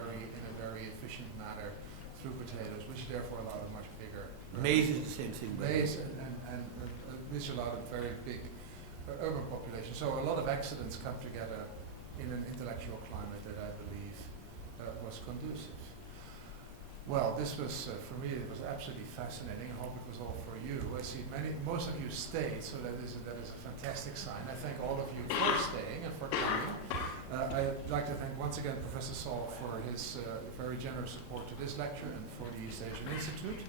very efficient manner through potatoes, which therefore allowed a much bigger Maize is the same thing. maize and which allowed a very big urban population. So a lot of accidents come together in an intellectual climate that I believe was conducive. Well, this was, for me, it was absolutely fascinating. I hope it was all for you. I see most of you stayed, so that is a fantastic sign. I thank all of you for staying and for coming. I'd like to thank once again Professor Saul for his very generous support to this lecture and for the East Asian Institute.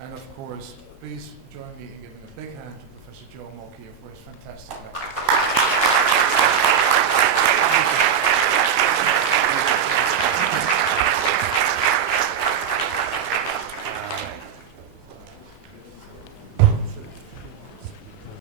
And of course, please join me in giving a big hand to Professor Mokyr for his fantastic lecture.